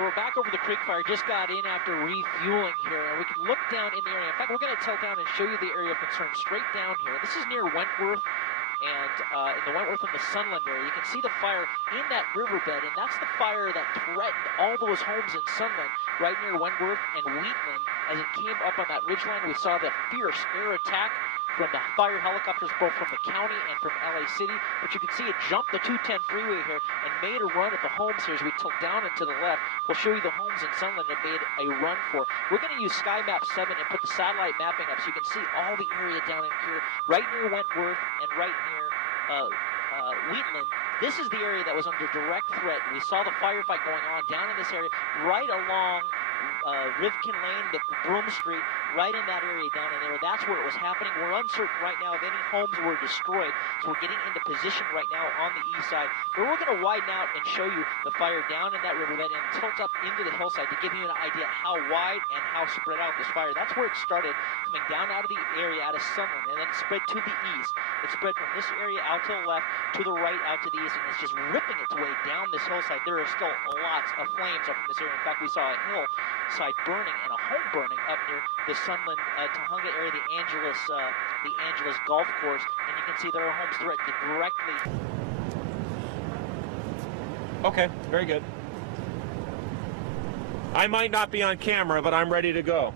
We're back over the creek fire. Just got in after refueling here, and we can look down in the area. In fact, we're going to tilt down and show you the area of concern straight down here. This is near Wentworth, and in the Wentworth and the Sunland area. You can see the fire in that riverbed, and that's the fire that threatened all those homes in Sunland, right near Wentworth and Wheatland. As it came up on that ridgeline, we saw the fierce air attack from the fire helicopters, both from the county and from LA City. But you can see it jumped the 210 freeway here and made a run at the homes here as we tilt down and to the left. We'll show you the homes in Sunland it made a run for. We're going to use Sky Map 7 and put the satellite mapping up so you can see all the area down in here, right near Wentworth and right near Wheatland. This is the area that was under direct threat. We saw the firefight going on down in this area, right along Rivkin Lane, the Broom Street, right in that area down in there. That's where it was happening. We're uncertain right now if any homes were destroyed, so we're getting into position right now on the east side. But we're going to widen out and show you the fire down in that riverbed and tilt up into the hillside to give you an idea how wide and how spread out this fire. That's where it started, coming down out of the area out of Sunland, and then spread to the east. It spread from this area out to the left, to the right, out to the east, and it's just ripping its way down this hillside. There are still lots of flames up in this area. In fact, we saw a hillside burning and a home burning up near the Sunland, Tahunga area, the Angeles Golf Course, and you can see there are homes threatened directly. Okay, very good. I might not be on camera, but I'm ready to go.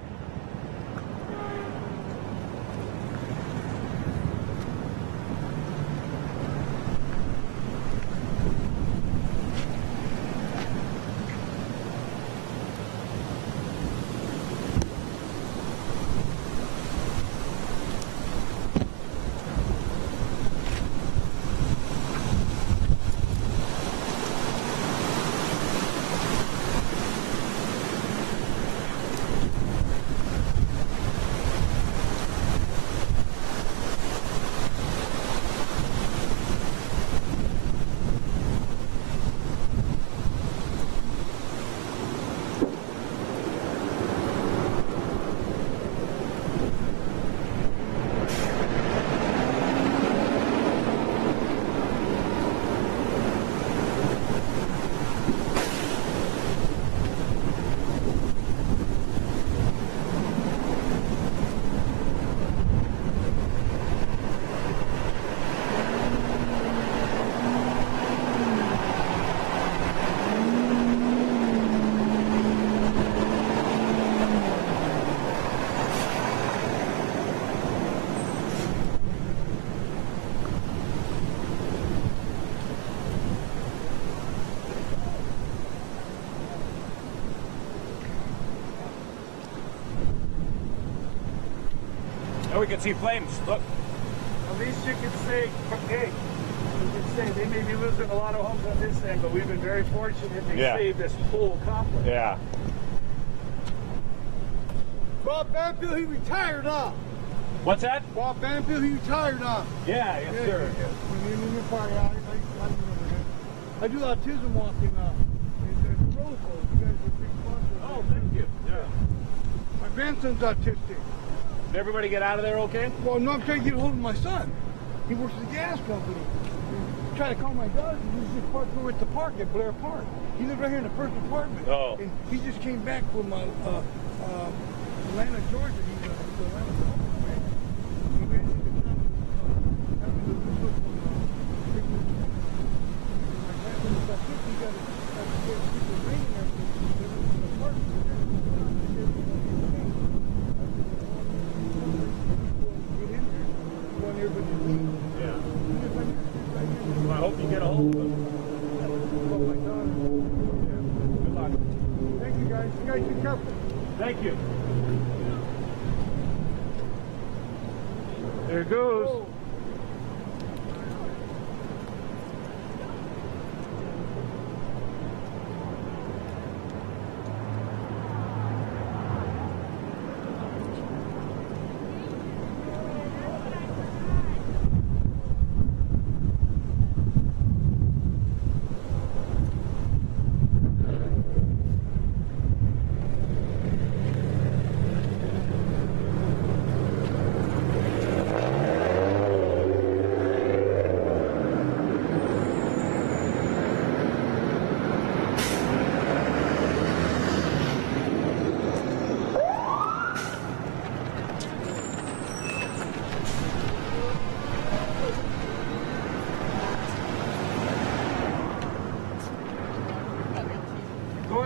Oh, we can see flames. Look. At least you can say, hey, you can say they may be losing a lot of homes on this end, but we've been very fortunate to save this whole complex. Yeah. Bob Banfield, he retired off. What's that? Bob Banfield, he retired off. Yeah, yes, sir. I do autism walking now. It's Roseland. You guys are big sponsors. Oh, thank you. Yeah. My grandson's autistic. Did everybody get out of there okay? Well, no, I'm trying to get a hold of my son. He works at the gas company. I'm trying to call my daughter. He's just parked over at the park at Blair Park. He lives right here in the first apartment. Oh. And he just came back from Atlanta, Georgia. He's Atlanta. Well, I hope you get a hold of them. Good luck. Thank you guys. You guys be careful. Thank you. There it goes. Oh.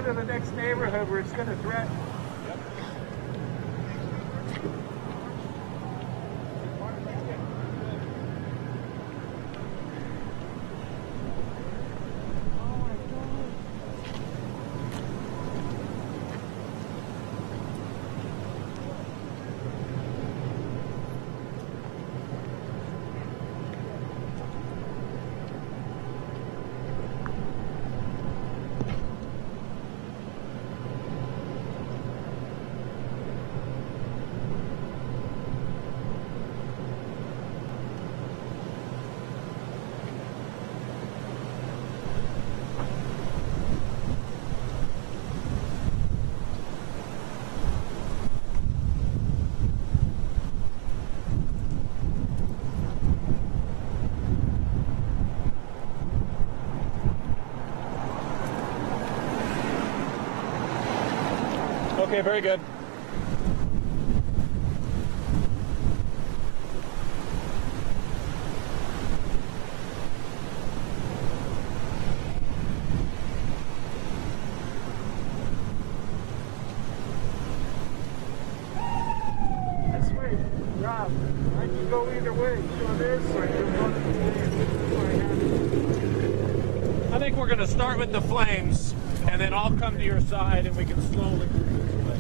to the next neighborhood where it's going to threaten. Okay, very good. This way, Rob. I can go either way. So this or you want to. I think we're going to start with the flames, and then I'll come to your side, and we can slowly move this way.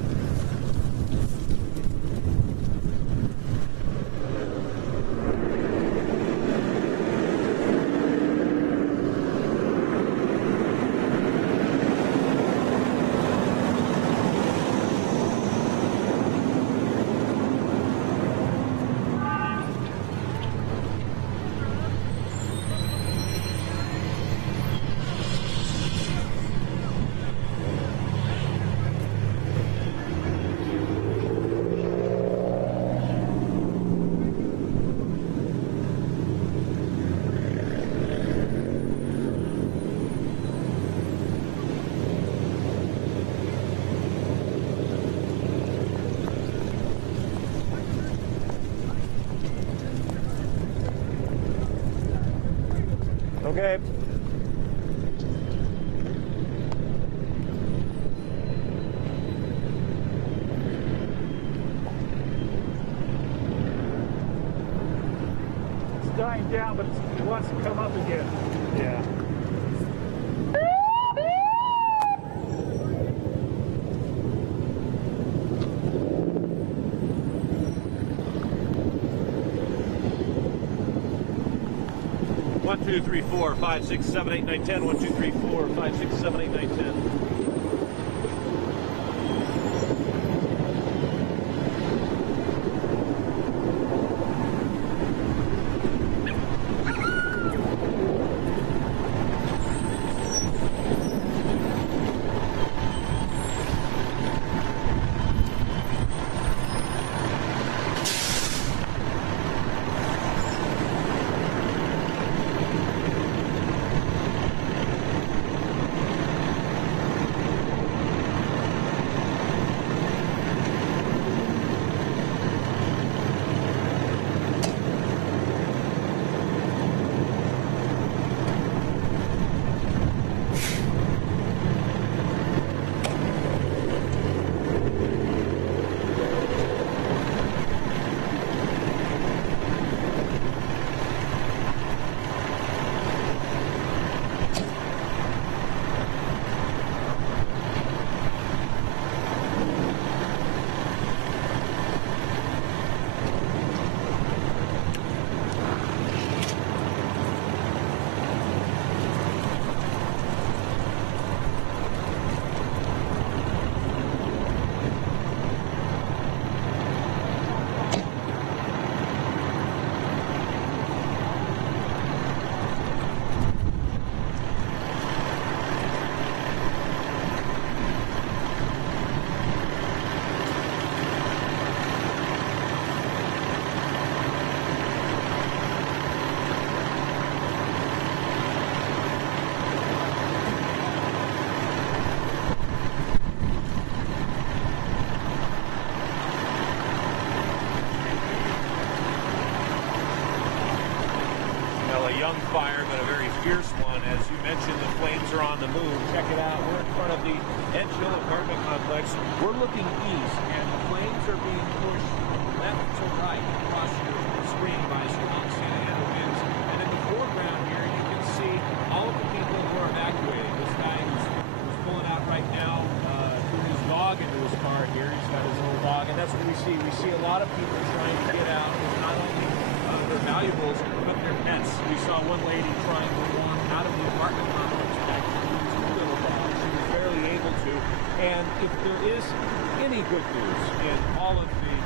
Okay. It's dying down, but it wants to come up again. Yeah. One, two, three, four, 5, 6, 7, 8, 9, 10. 1, 2, 3, 4, 5, 6, 7, 8, 9, 10. young fire, but a very fierce one. As you mentioned, the flames are on the move. Check it out. We're in front of the Edge Hill apartment complex. We're looking east, and the flames are being pushed left to right across your screen by strong Santa Ana winds. And in the foreground here, you can see all of the people who are evacuating. This guy who's pulling out right now, threw his dog into his car here. He's got his little dog, and that's what we see. We see a lot of people trying to get out with not only their valuables, but their pets. We saw one lady trying to walk out of the apartment complex and actually use her little dog. She was barely able to. And if there is any good news in all of the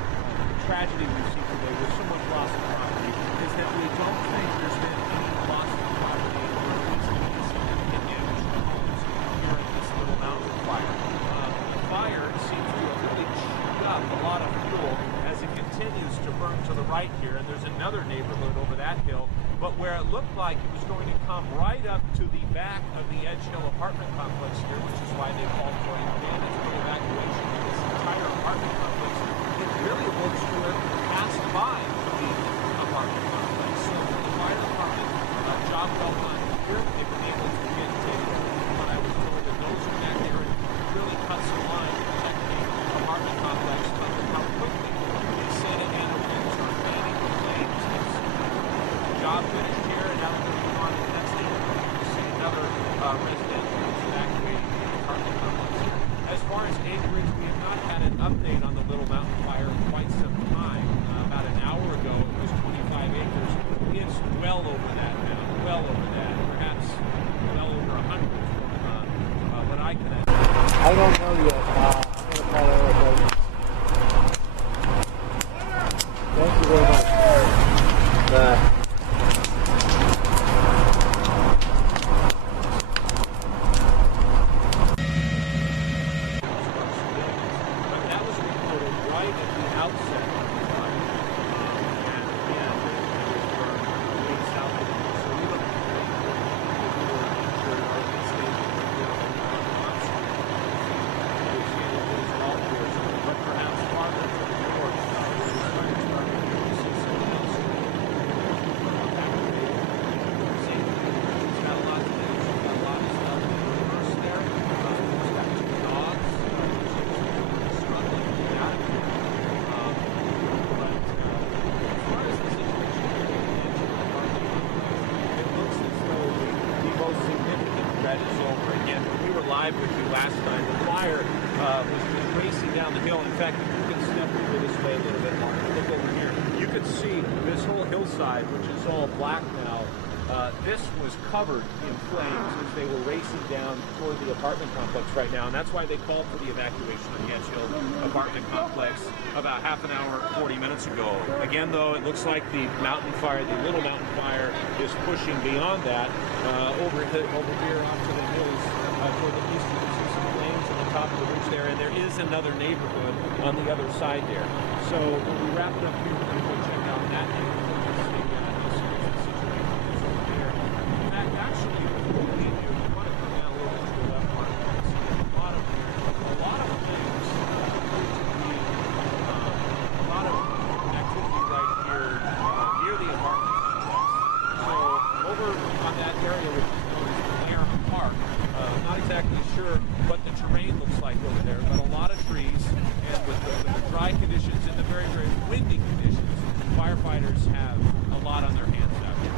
tragedy we see today with so much loss of property, is that we don't think there's been any loss of property or at least any significant damage to homes here at this little mountain fire. The fire seems to have really chewed up a lot of fuel as it continues to burn to the right here, and there's another neighborhood over that hill, but where it looked like it was going to come right up to the back of the Edge Hill apartment complex here, which is why they called for a mandatory evacuation of this entire apartment complex. It really looks to have passed by the apartment complex. So the fire department, job well done here. They've been able to get to what I was told that those are back there and really cut some line to protect the apartment complex, but how quickly the Santa Ana winds are fanning the flames. It's job finished here, and now we're moving on to the next neighborhood. You see another resident who's evacuating the apartment complex. As far as acreage, we have not had an update on the Little Mountain Fire in quite some time. About an hour ago, it was 25 acres. It's well over that now, well over that, perhaps well over 100. But I can. I don't know yet. I'm going to call everybody. Thank you very much. But that was reported right at the outset of the fire. And again, it was burned way south of it. So we don't know if we were injured or at least but perhaps farther to the north, live with you last time. The fire was just racing down the hill. In fact, if you can step over this way a little bit more, look over here. You can see this whole hillside, which is all black now. This was covered in flames as they were racing down toward the apartment complex right now, and that's why they called for the evacuation of the Edge Hill apartment complex about half an hour, 40 minutes ago. Again, though, it looks like the mountain fire, the Little Mountain Fire, is pushing beyond that over here off to the hills toward the east. You can see some flames on the top of the ridge there, and there is another neighborhood on the other side there. So when we wrap it up here, we're going to go check out that neighborhood. Actually, what we do, we want to come down a little bit to the left part. A lot of things a lot of activity right here near the apartment complex. So over on that area, which is known as the Lair Park, not exactly sure what the terrain looks like over there, but a lot of trees, and with the dry conditions and the very, very windy conditions, firefighters have a lot on their hands out here.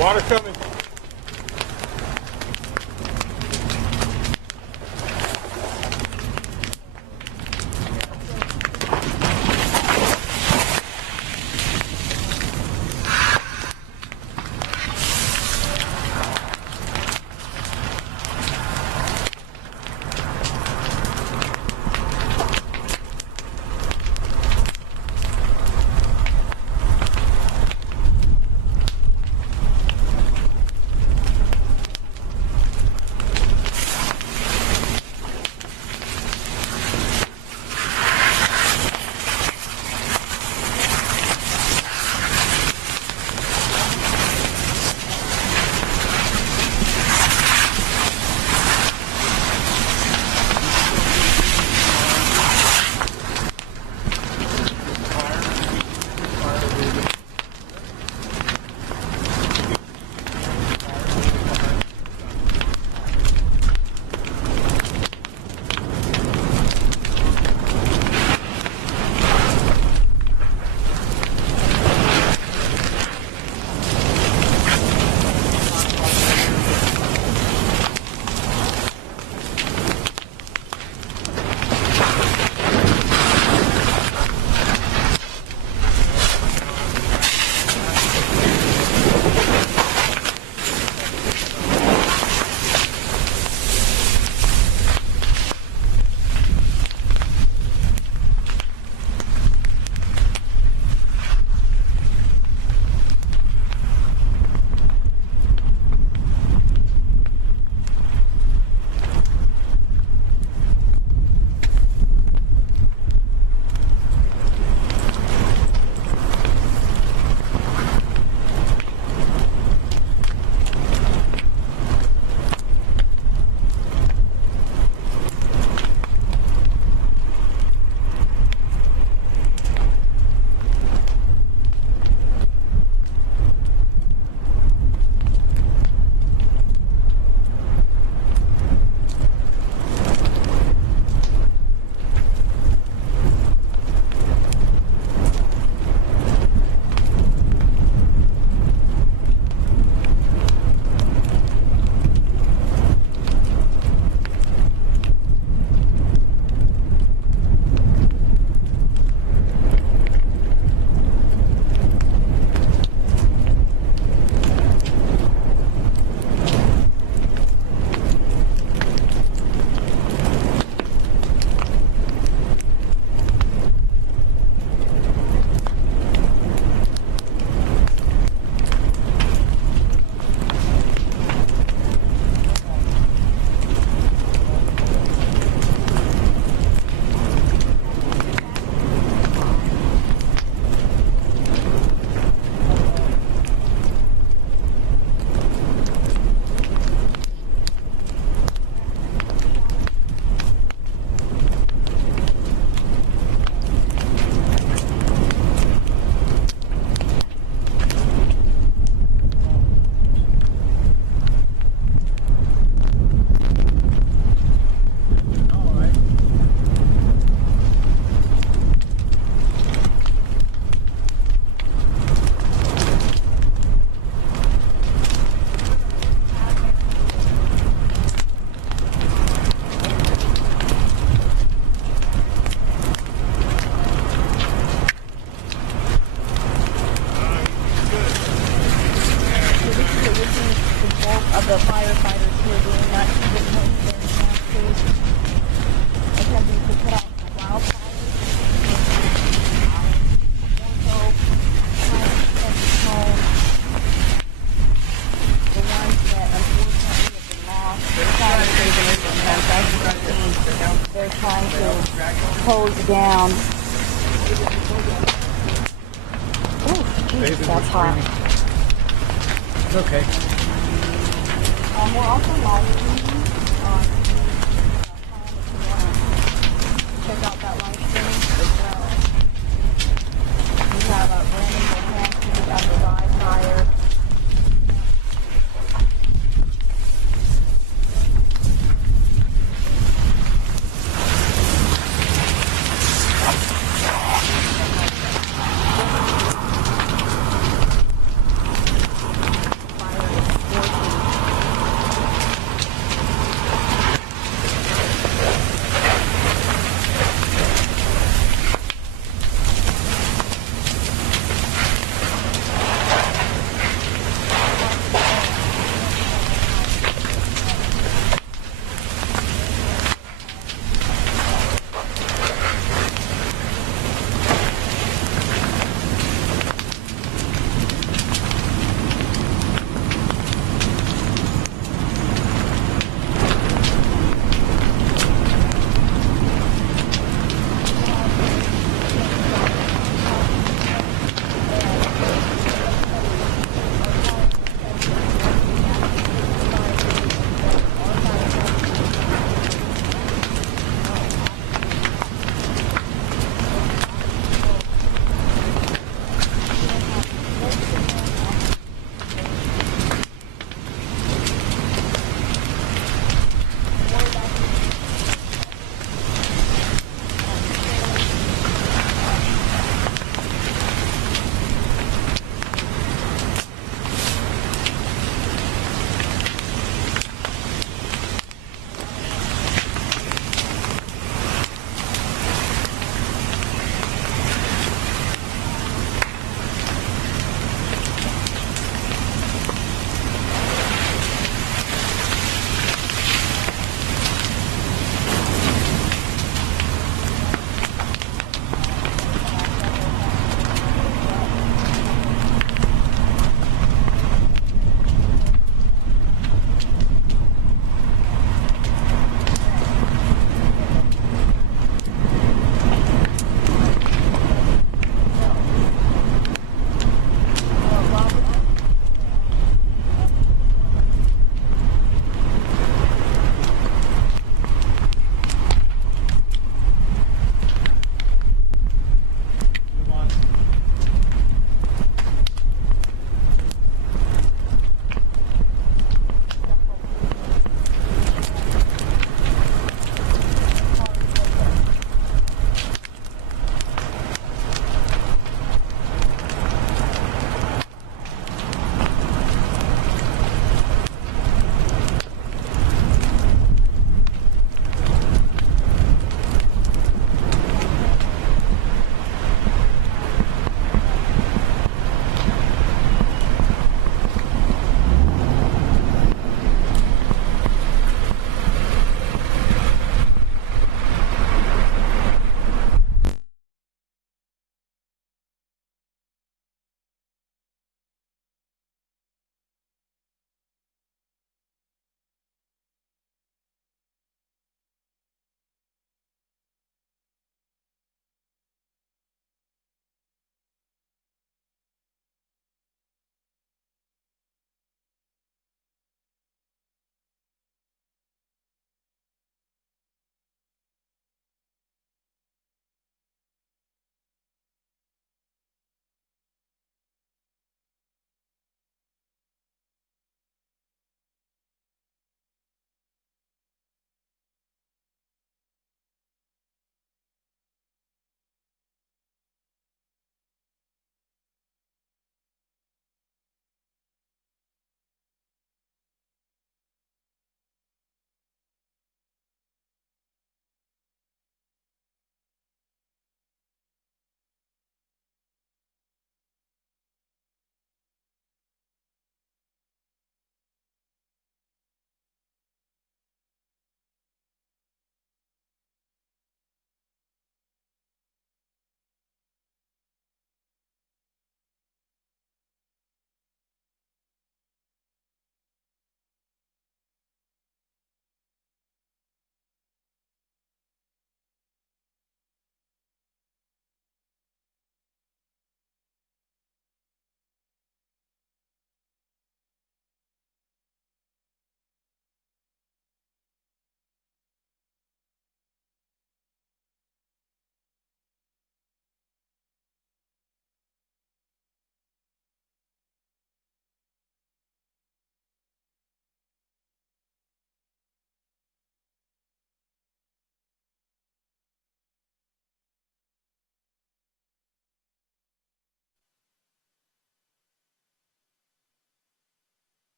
water coming. the firefighters here doing that to get home there in attempting to put out wildfires. Also trying to protect homes. The ones that unfortunately have been lost. They're trying to save them from homes. As you can see, they're trying to hose down. Ooh, geez, that's hot. It's okay. We're also live streaming on if you want to check out that live stream as well. We have a Brandon Johansson at the Rye Fire.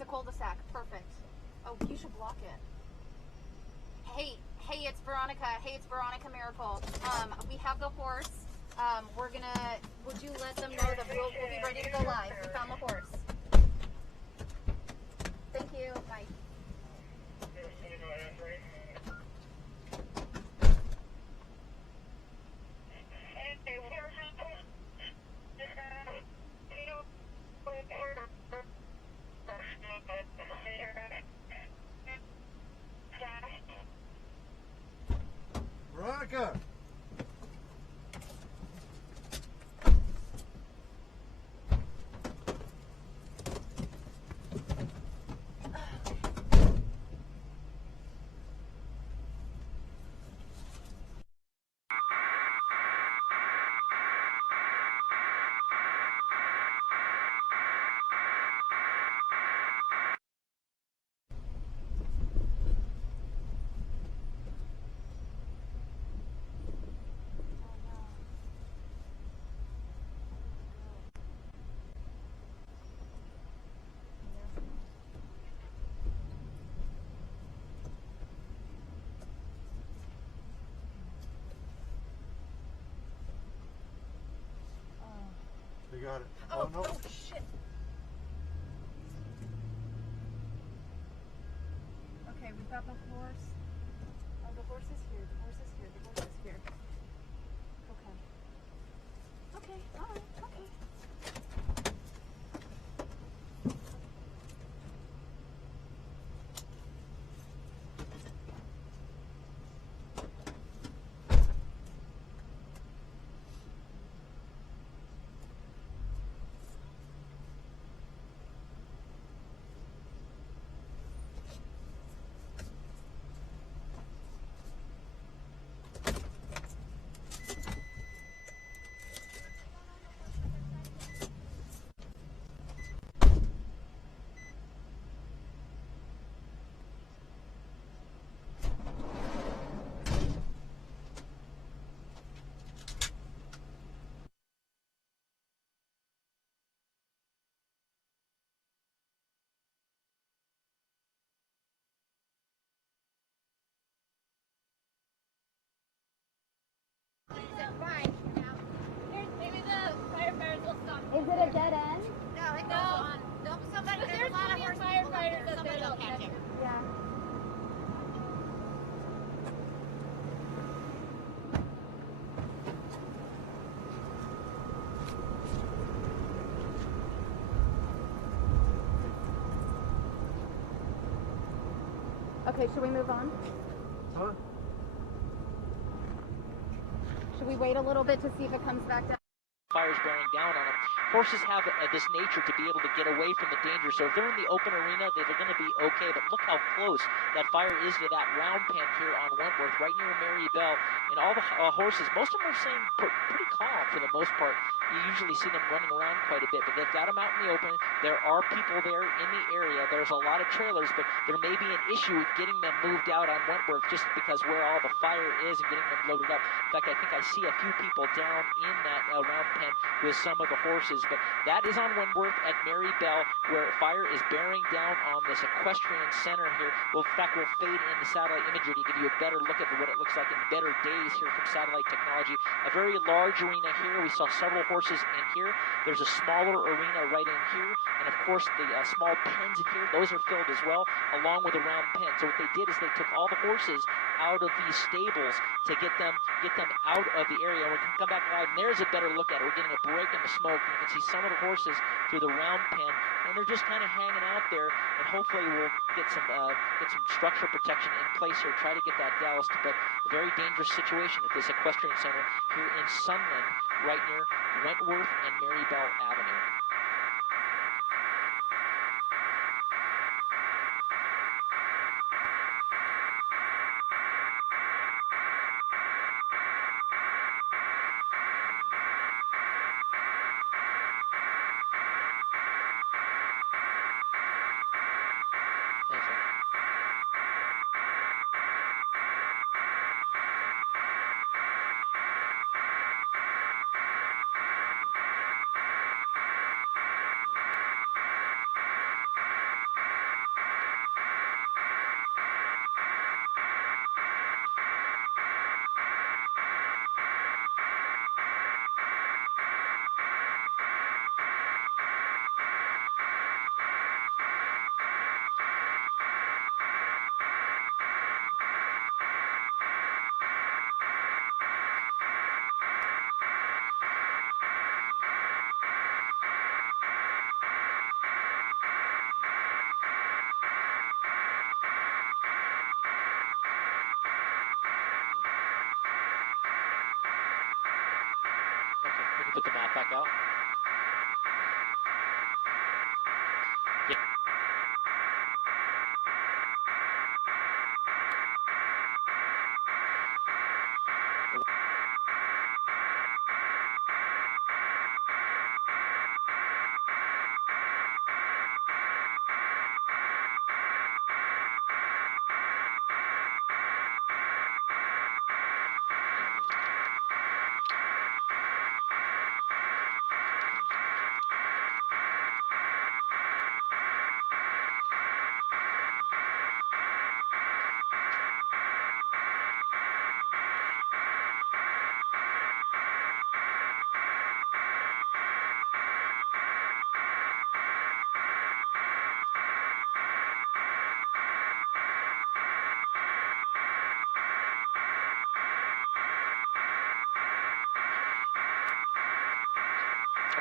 It's a cul-de-sac. Perfect. Oh, you should block it. Hey, it's Veronica. Hey, it's Veronica Miracle. We have the horse. Would you let them know that we'll be ready to go live? We found the horse. Thank you. Bye. Veronica! They got it. Oh, no. Oh, shit. Okay, we've got the horse. Oh, the horse is here. The horse is here. The horse is here. Okay. Okay, alright, okay. Is it a dead end? No, it goes on. Somebody, there's a lot of firefighters that somebody will catch him. Yeah. Okay, should we move on? Huh? Should we wait a little bit to see if it comes back down? Fire's bearing down on them. Horses have this nature to be able to get away from the danger. So if they're in the open arena, they're going to be okay. But look how close that fire is to that round pen here on Wentworth, right near Mary Bell. And all the horses, most of them are staying pretty calm for the most part. You usually see them running around quite a bit, but they've got them out in the open. There are people there in the area. There's a lot of trailers, but there may be an issue with getting them moved out on Wentworth just because where all the fire is and getting them loaded up. In fact, I think I see a few people down in that round pen with some of the horses, but that is on Wentworth at Mary Bell, where fire is bearing down on this equestrian center here. Well, in fact, we'll fade in the satellite imagery to give you a better look at what it looks like in better days here from satellite technology. A very large arena here. We saw several horses in here. There's a smaller arena right in here, and of course the small pens in here, those are filled as well, along with a round pen. So what they did is they took all the horses out of these stables to get them out of the area. And we can come back live, and there's a better look at it. We're getting a break in the smoke. You can see some of the horses through the round pen, and they're just kind of hanging out there. And hopefully we'll get some structure protection in place here. Try to get that doused, but a very dangerous situation at this equestrian center here in Sunland, right near Wentworth and Mary Bell Avenue. Put the map back out. Yeah.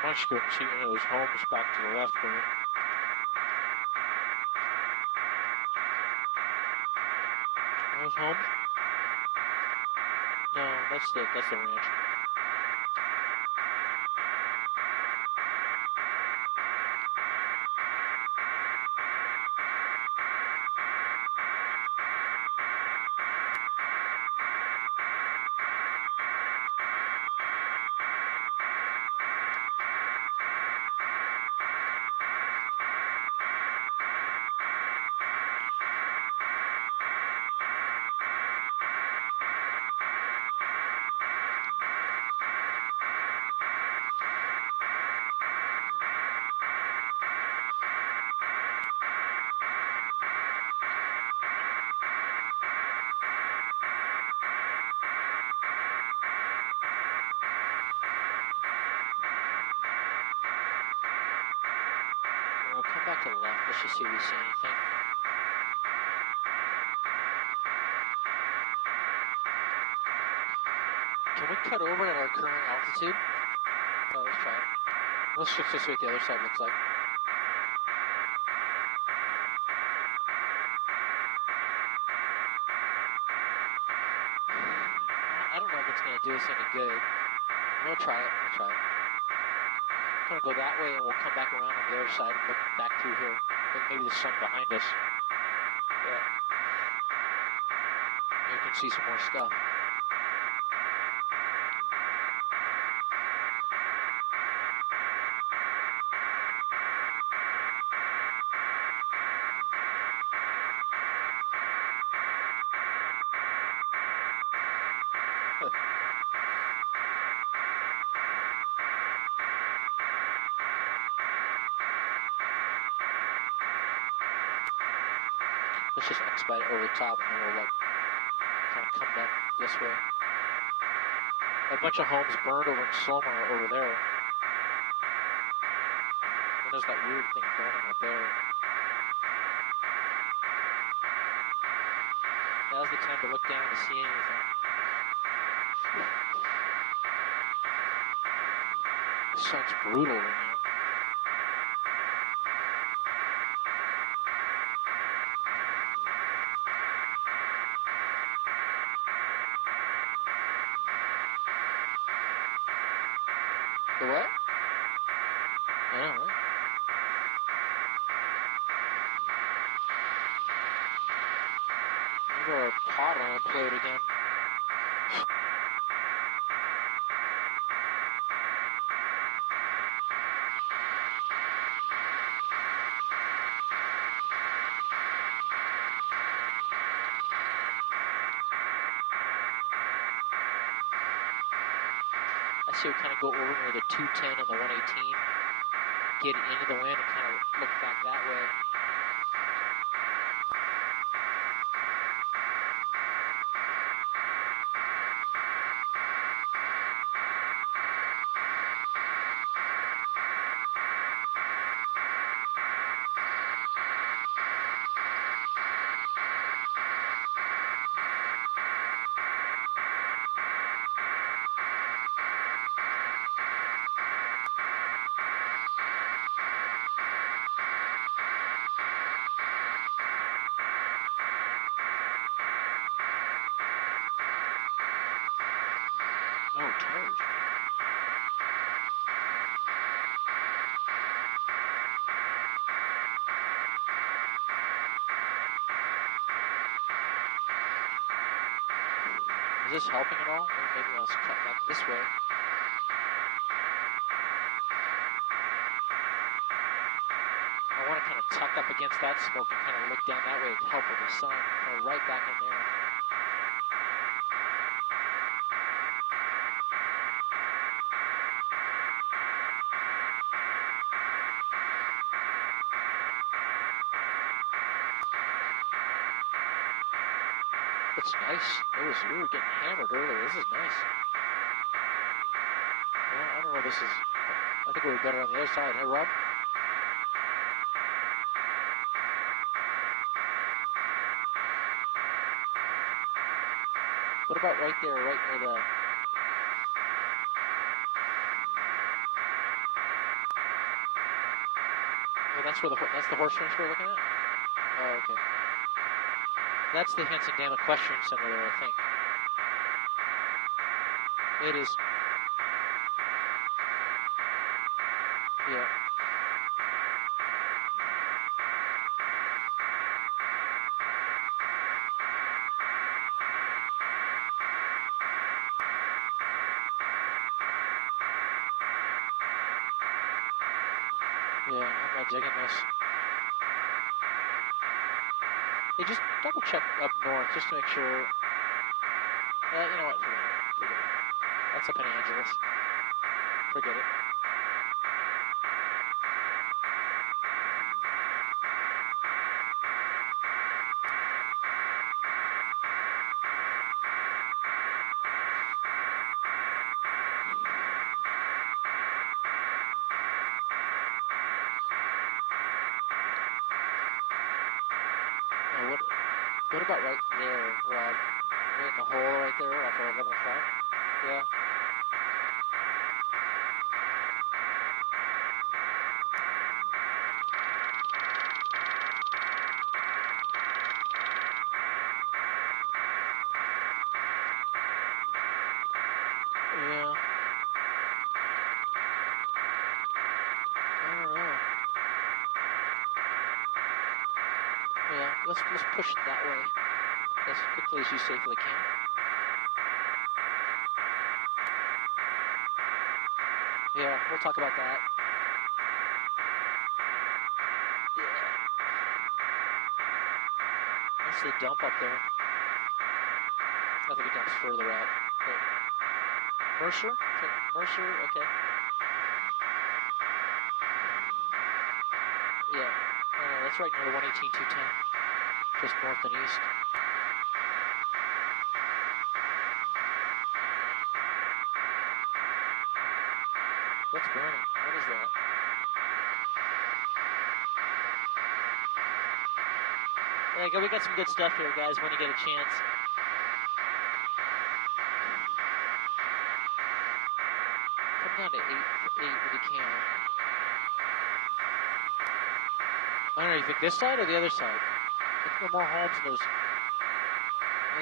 I just couldn't see any of those homes back to the left, Bernie. Are those homes? No, that's the ranch. We'll come back to the left. Let's just see if we see anything. Can we cut over at our current altitude? Oh, let's try it. Let's just see what the other side looks like. I don't know if it's going to do us any good. We'll try it. We'll try it. I'm going to go that way and we'll come back around on the other side and look back through here. Maybe the sun behind us. Yeah. Maybe we can see some more stuff. Let's just expedite over the top and then we'll like kind of come back this way. A bunch of homes burned over in Slomer over there. And there's that weird thing burning up there. Now's the time to look down to see anything. The sun's brutal right now. The what? I know, right? Maybe our pod will unplode again. I say we kind of go over near the 210 and the 118, get it into the wind and kind of look back that way. Is this helping at all? Or maybe let's cut back this way. I want to kind of tuck up against that smoke and kind of look down that way to help with the sun. Kind of right back in there. It's nice. We were getting hammered earlier. This is nice. Well, I don't know. This is. I think we were better on the other side. Hey, Rob. What about right there, right near the? Oh, that's where that's the horse ranch we're looking at. Oh, okay. That's the Henson Dam Equestrian Center there, I think. It is. Yeah. Yeah, I'm not digging this. Hey, just double check up north just to make sure. You know what? Forget it. Forget it. That's up in Angeles. Forget it. What about right there, Rob? Right in the hole right there after 11 o'clock? Yeah. Yeah. I don't know. Yeah, let's push it that way as quickly as you safely can. Yeah, we'll talk about that. Yeah. That's the dump up there. I think it dumps further out. But Mercer? Okay. Mercer, okay. Yeah. That's right near the 118-210. Just north and east. What's burning? What is that? There you go. We got some good stuff here, guys, when you get a chance. Come down to 8 if you can. I don't know, you think this side or the other side? There's no more homes and there's...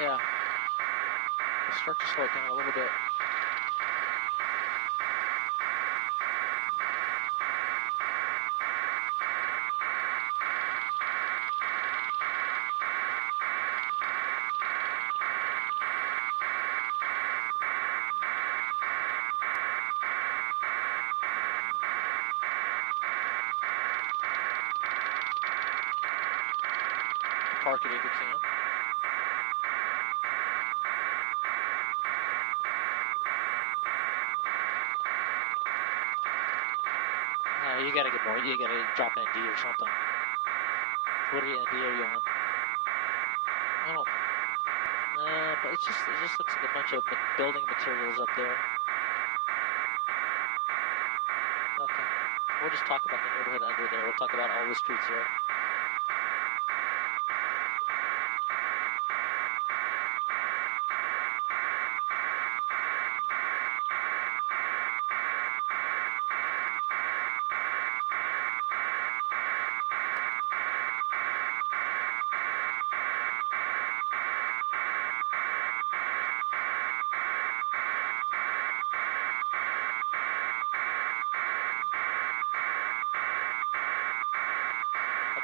Yeah. Let's start to slow it down a little bit. Park it if you can. You gotta get more. You gotta drop an ND or something. What ND are you on? I don't. But it just looks like a bunch of building materials up there. Okay. We'll just talk about the neighborhood under there. We'll talk about all the streets there.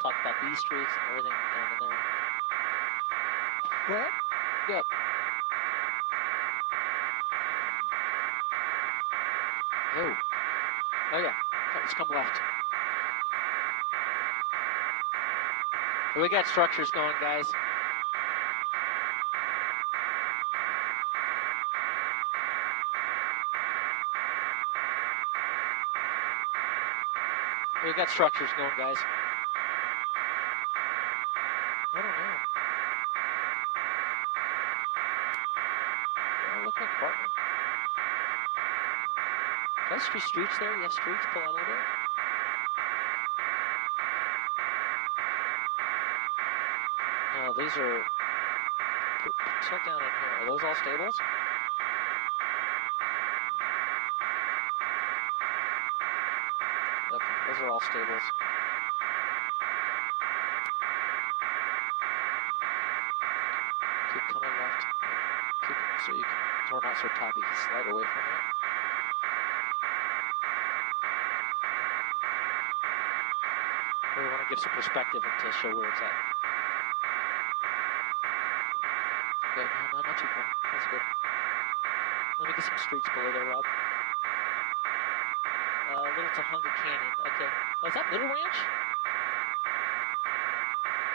Talk about these streets and everything down in there. What? Yep. Oh. Oh, yeah. Let's come left. We got structures going, guys. We got structures going, guys. I don't know. Yeah, look like apartment. That's streets there. Yes, streets. Pull out a little bit. No, these are. Tilt down in here. Are those all stables? Okay, those are all stables. Keep coming left. Keep it so you can. So we're not so toppy. You can slide away from it. We want to give some perspective to show where it's at. Good. No, not too far. That's good. Let me get some streets below there, Rob. Little Tahunga Canyon. Okay. Oh, is that Middle Ranch?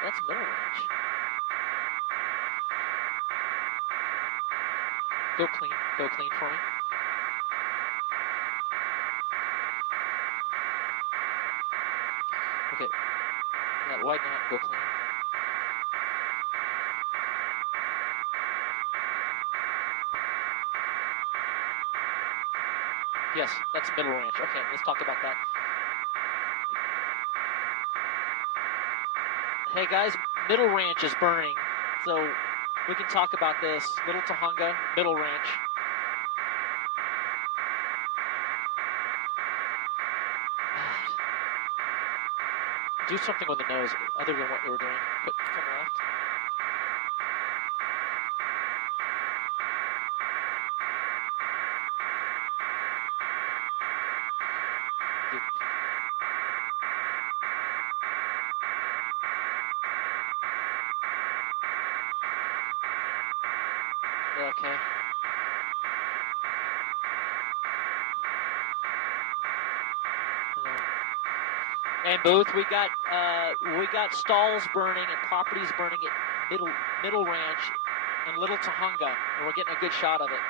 That's Middle Ranch. Go clean. Go clean for me. Okay. Yeah, widen out. Go clean. Yes, that's Middle Ranch. Okay, let's talk about that. Hey guys, Middle Ranch is burning, so we can talk about this. Little Tahunga, Middle Ranch. Do something with the nose other than what we were doing. Come left. Okay. And Booth, we got stalls burning and properties burning at Middle Ranch and Little Tahunga, and we're getting a good shot of it.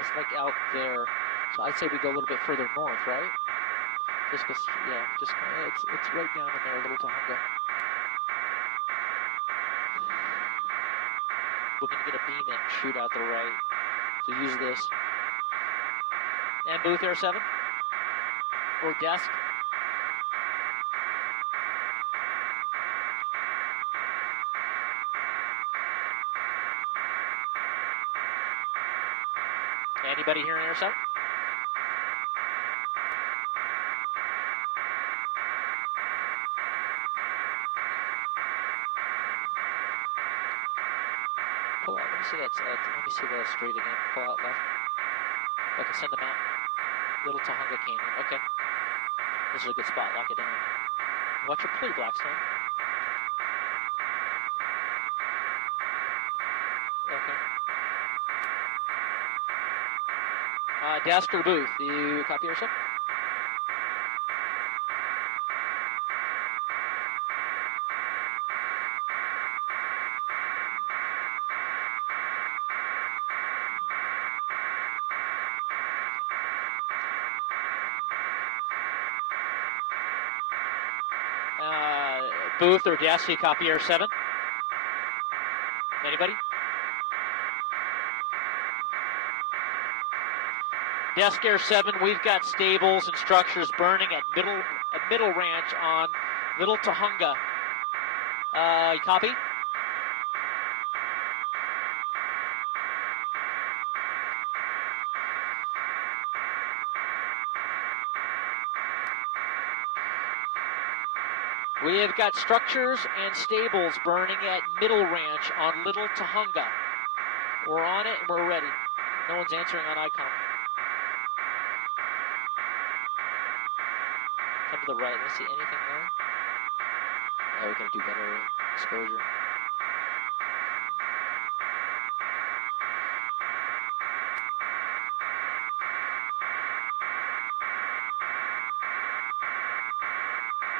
It's like out there, so I'd say we go a little bit further north, right? Just yeah, just it's right down in there, Little Tahunga. We're gonna get a beam in and shoot out the right. So use this. And Booth Air 7 or desk. Anybody here in Air 7? Pull out. Let me see that straight again. Pull out left. Okay, send them out. Little Tahunga Canyon. Okay. This is a good spot. Lock it down. Watch your pulley, Blackstone. Okay. Desk or Booth? Do you copy yourself? Booth or desk, you copy Air 7? Anybody? Desk Air 7, we've got stables and structures burning at Middle Ranch on Little Tahunga. You copy? We have got structures and stables burning at Middle Ranch on Little Tahunga. We're on it and we're ready. No one's answering on ICOM. Come to the right. Let's see anything there. Oh, we gotta do better exposure.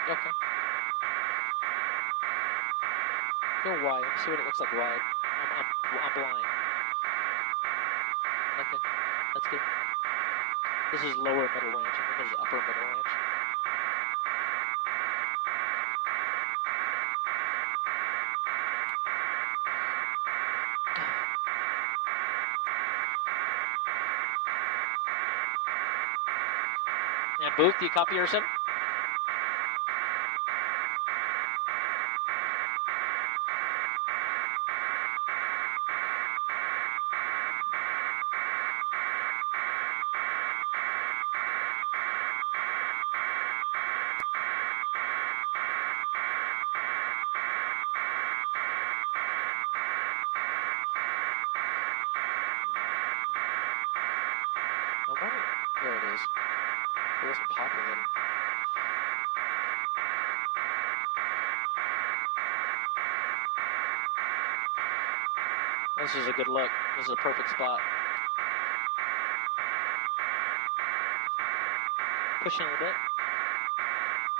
Okay. Go wide. Let me see what it looks like wide. I'm blind. Okay, that's good. This is lower middle range, and then there's upper middle range. And Booth, do you copy your sim? I wonder, there it is. It wasn't populating. This is a good look. This is a perfect spot. Push in a little bit.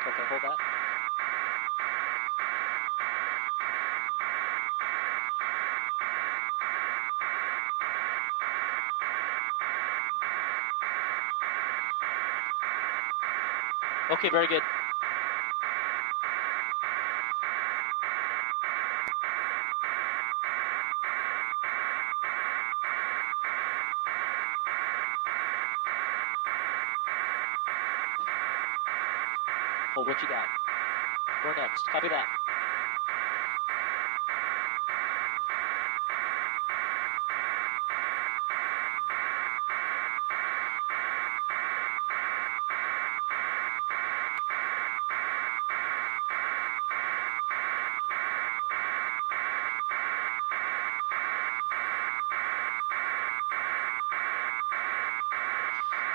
Okay, hold that. Okay, very good. Hold what you got. We're next. Copy that.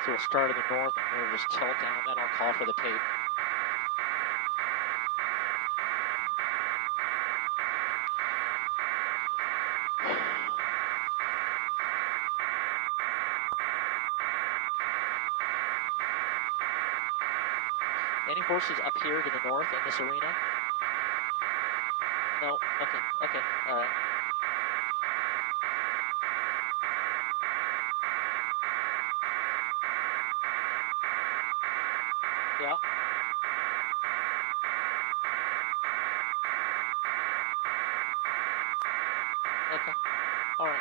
So we'll start in the north, and we'll just tilt down, then I'll call for the tape. Any horses up here to the north in this arena? No? Okay, all right. Yeah. Okay, all right.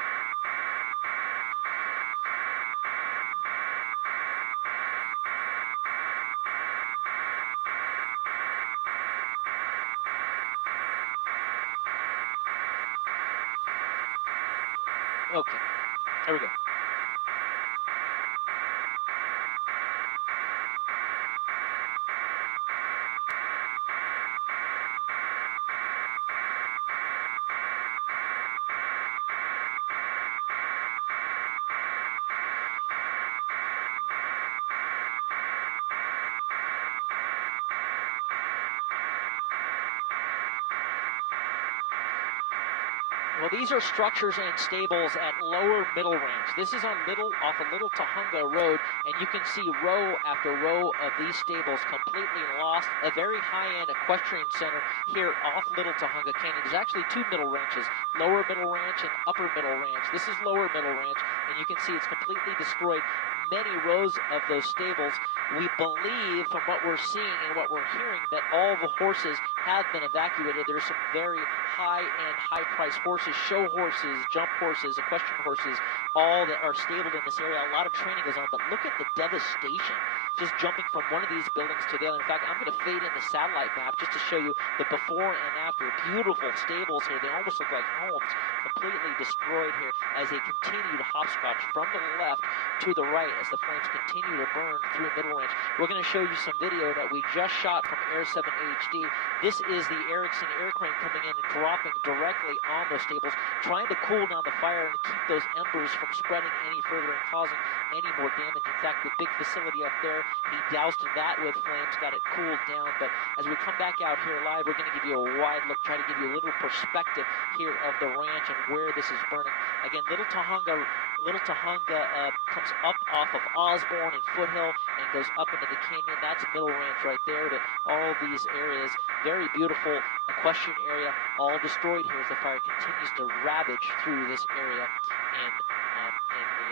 Okay, here we go. Well, these are structures and stables at lower middle range. This is on off of Little Tahunga Road, and you can see row after row of these stables completely lost. A very high-end equestrian center here off Little Tahunga Canyon. There's actually two middle ranches, lower middle ranch and upper middle ranch. This is lower middle ranch, and you can see it's completely destroyed. Many rows of those stables. We believe from what we're seeing and what we're hearing that all the horses have been evacuated. There's some very high-end, high-priced horses, show horses, jump horses, equestrian horses, all that are stabled in this area. A lot of training goes on, but look at the devastation just jumping from one of these buildings to the other. In fact, I'm going to fade in the satellite map just to show you the before and after. Beautiful stables here. They almost look like homes, completely destroyed here as they continue to hopscotch from the left to the right as the flames continue to burn through Middle Ranch. We're going to show you some video that we just shot from Air 7 HD. This is the Erickson air crane coming in and dropping directly on those stables, trying to cool down the fire and keep those embers from spreading any further and causing any more damage. In fact, the big facility up there fire. He doused that with flames, got it cooled down. But as we come back out here live, we're going to give you a wide look, try to give you a little perspective here of the ranch and where this is burning. Again, Little Tahunga comes up off of Osborne and Foothill and goes up into the canyon. That's Middle Ranch right there. But all these areas, very beautiful equestrian area, all destroyed here as the fire continues to ravage through this area in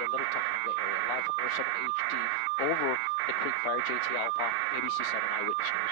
the Little Tahunga area. Live from Air 7 HD over the Creek Fire, JT Alpa, ABC 7 Eyewitness News.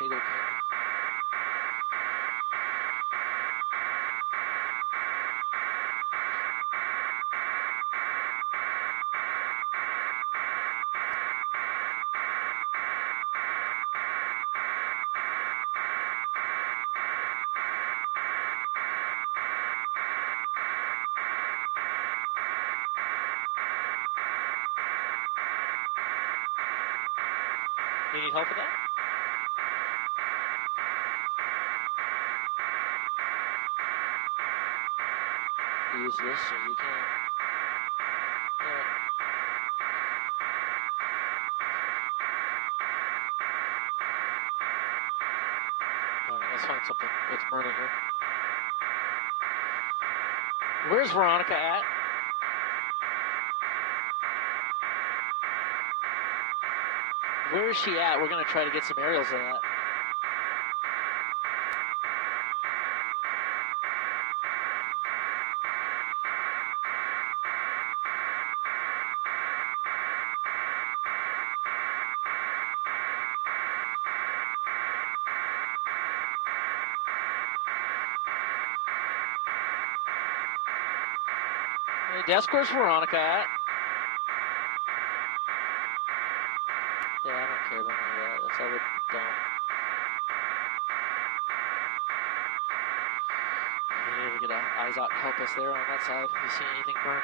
Cato Canyon. Do you need help with that? Use this so you can. Yeah. Alright, let's find something that's burning here. Where's Veronica at? Where is she at? We're going to try to get some aerials of that. Desk, where's Veronica at? Yeah, I don't care about any of that. That's all dumb. We need to get our eyes out and help us there on that side. You see anything burning?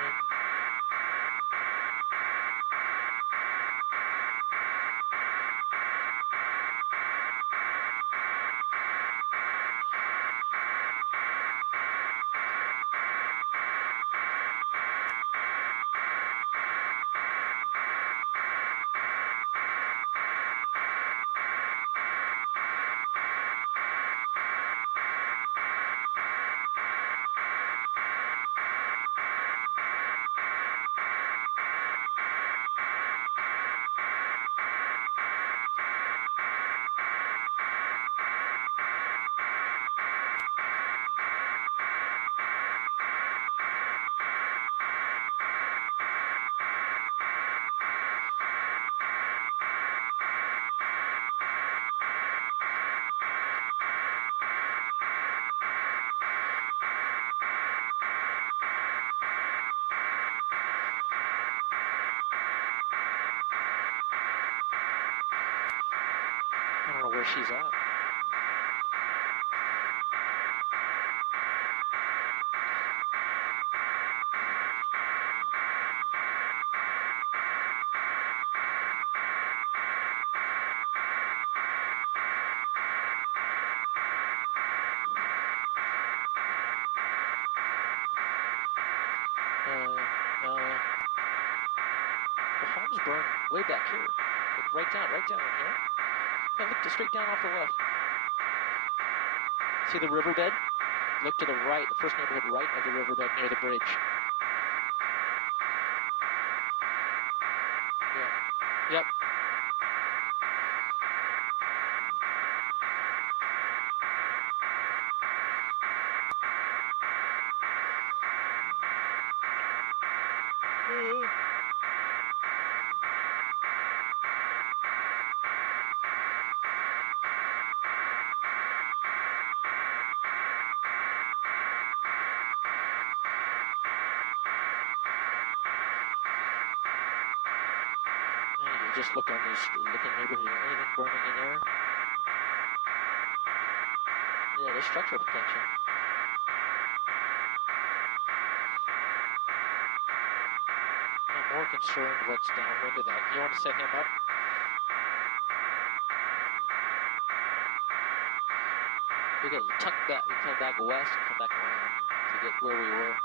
I don't know where she's at. The home's burned way back here. Like right down in here. Yeah, look straight down off the left. See the riverbed? Look to the right, the first neighborhood right of the riverbed near the bridge. Yeah. Yep. Just look on these, look in the neighborhood here. Anything burning in there? Yeah, there's structural protection. I'm more concerned what's downwind of that. You want to set him up? We got to tuck back, we come back west and come back around to get where we were.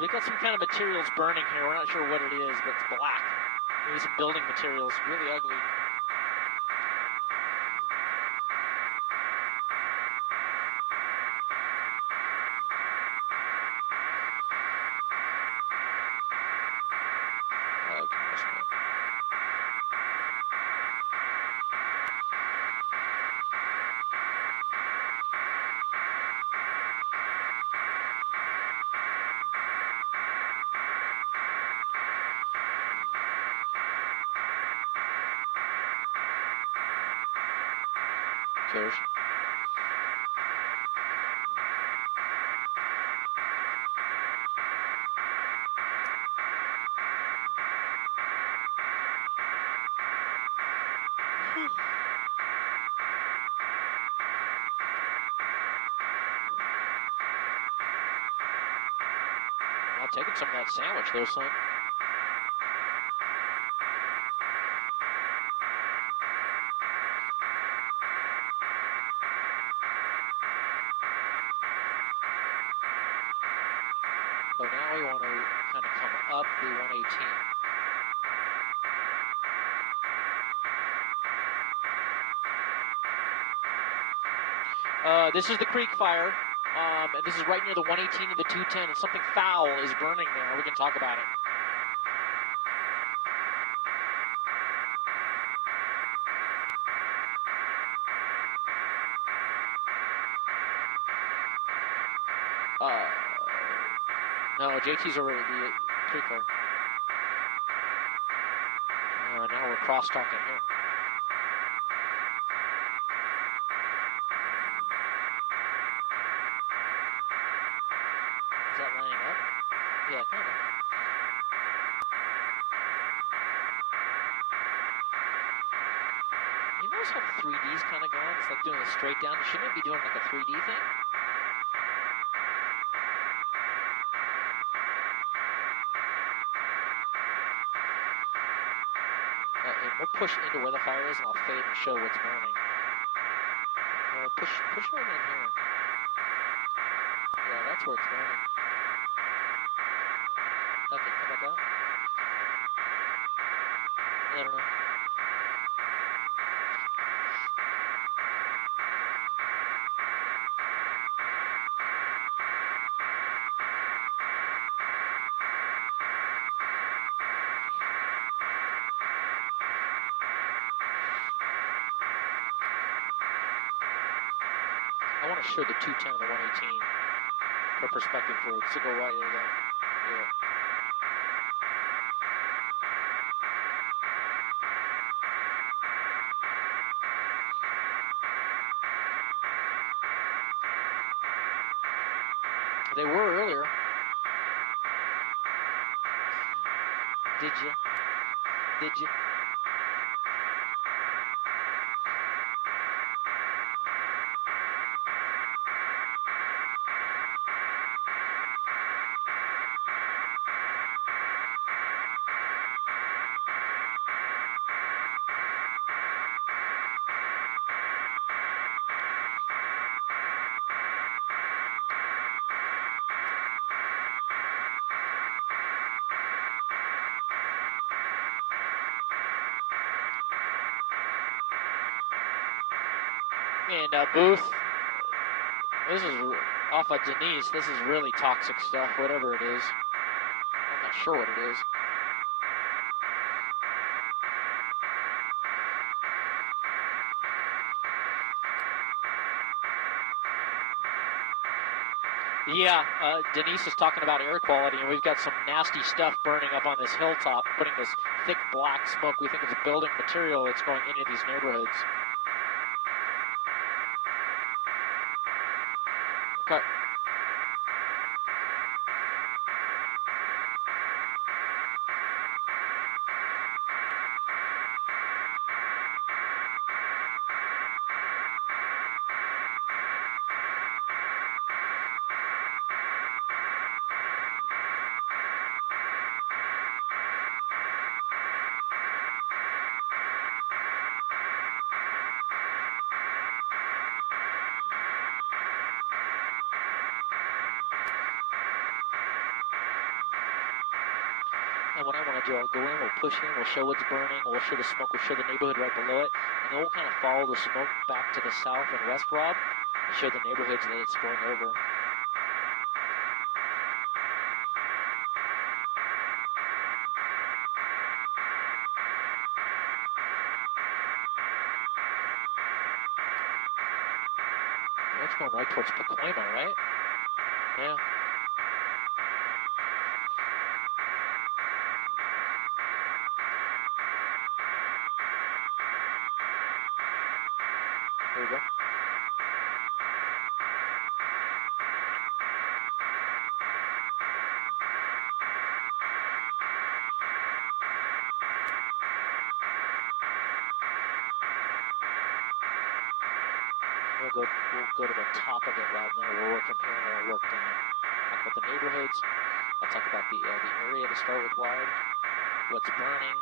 We got some kind of materials burning here. We're not sure what it is, but it's black. Maybe some building materials, really ugly. Cares. I'll take some of that sandwich there, son. So now we want to kind of come up the 118. This is the Creek Fire, and this is right near the 118 and the 210, and something foul is burning there. We can talk about it. No, JT's already the Creek Fire. Now we're cross-talking here. Is that lining up? Yeah, kind of. You notice how the 3D's kind of going? It's like doing a straight down. Shouldn't it be doing like a 3D thing? And we'll push into where the fire is, and I'll fade and show what's burning. Push right in here. Yeah, that's where it's burning. Okay, how about that? I don't know. I want to show the 210 and the 118 for perspective for it to go right there. Yeah. They were earlier. Did you? Did you? And Booth, this is off of Denise. This is really toxic stuff, whatever it is. I'm not sure what it is. Yeah, Denise is talking about air quality, and we've got some nasty stuff burning up on this hilltop, putting this thick black smoke. We think it's building material that's going into these neighborhoods. Okay. And what I want to do, I'll go in, we'll push in, we'll show what's burning, we'll show the smoke, we'll show the neighborhood right below it, and then we'll kind of follow the smoke back to the south and west, Rob, and show the neighborhoods that it's going over. That's going right towards Pacoima, right? Yeah. There we go. We'll go to the top of it right now. We'll work from here and we'll work down. Talk about the neighborhoods. I'll talk about the area to start with wide. What's burning.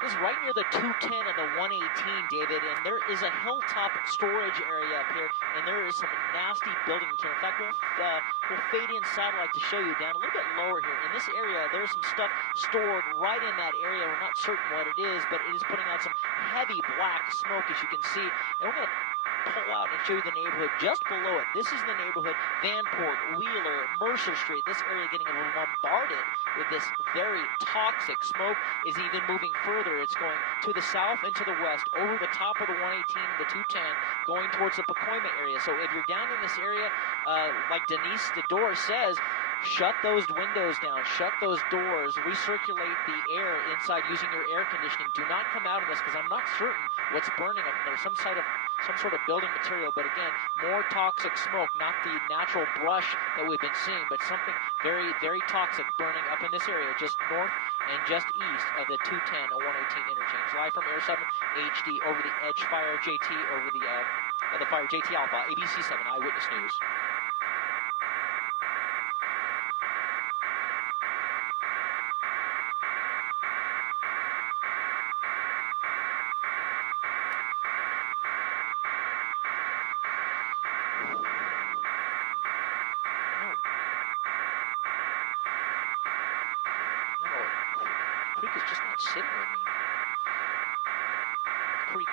This is right near the 210 and the 118, David, and there is a hilltop storage area up here, and there is some nasty building material. In fact, we'll fade in satellite to show you down a little bit lower here. In this area, there's some stuff stored right in that area. We're not certain what it is, but it is putting out some heavy black smoke, as you can see, and we're going to pull out and show you the neighborhood just below it. This is the neighborhood, Vanport, Wheeler, Mercer Street. This area getting bombarded with this very toxic smoke is even moving further. It's going to the south and to the west, over the top of the 118 and the 210, going towards the Pacoima area. So if you're down in this area, like Denise Dedor says, shut those windows down, shut those doors, recirculate the air inside using your air conditioning. Do not come out of this because I'm not certain what's burning up in there. Some sort of building material, but again, more toxic smoke, not the natural brush that we've been seeing, but something very, very toxic burning up in this area, just north and just east of the 210 and 118 interchange. Live from Air 7 HD over the Edge Fire, JT over the fire, JT Alpha, ABC 7 Eyewitness News. Creek is just not sitting with me. Creek.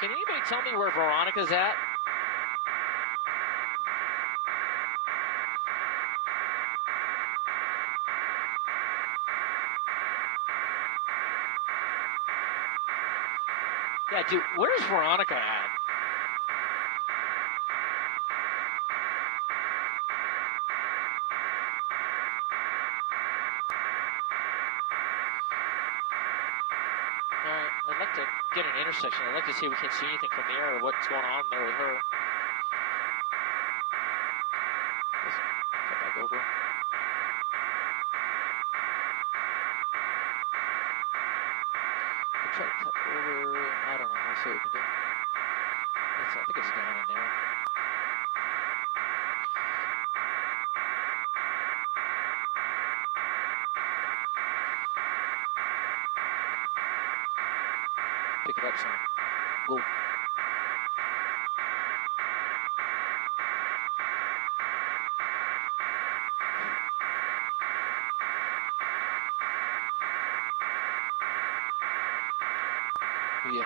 Can anybody tell me where Veronica's at? Yeah, dude, where's Veronica at? I'd like to get an intersection. I'd like to see if we can see anything from the air or what's going on there with her. Let's cut back over. We'll try to cut over. I don't know. We'll see what we can do. I think it's down in there. Pick it up some. Whoa. Yeah.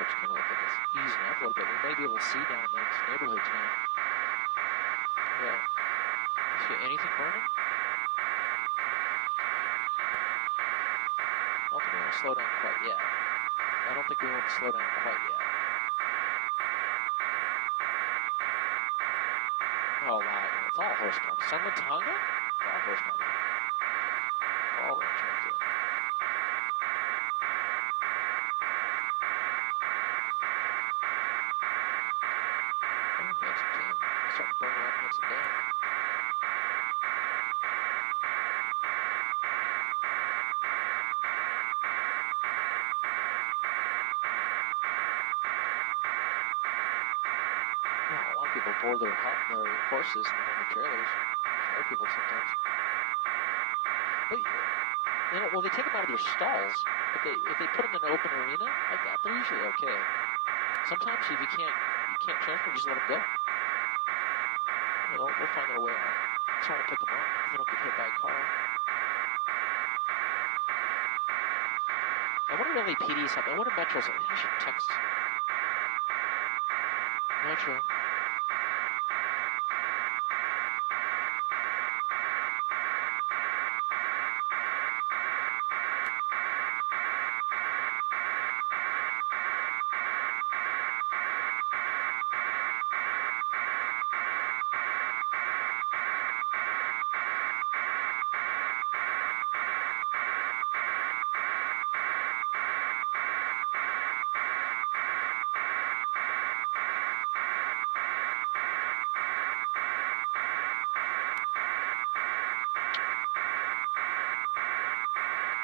it's kind of like it's easing up a little bit. We may be able to see down in those neighborhoods now. Yeah. See anything burning? I don't think we want to slow down quite yet. I don't think we want to slow down quite yet. Oh, wow. It's all horsepower. Sunland Tonga? It's all horsepower. All range right there. Oh, we have some tan. It's starting to burn around and some down. Oh, a lot of people board their horses and their trailers. Other people sometimes. But, well, they take them out of their stalls. But if they put them in an open arena like that, they're usually okay. Sometimes if you can't transfer, just let them go. They'll find their way out. It's hard to pick them up if they don't get hit by a car. I wonder if LAPDs have. I wonder if Metro's. I should text Metro.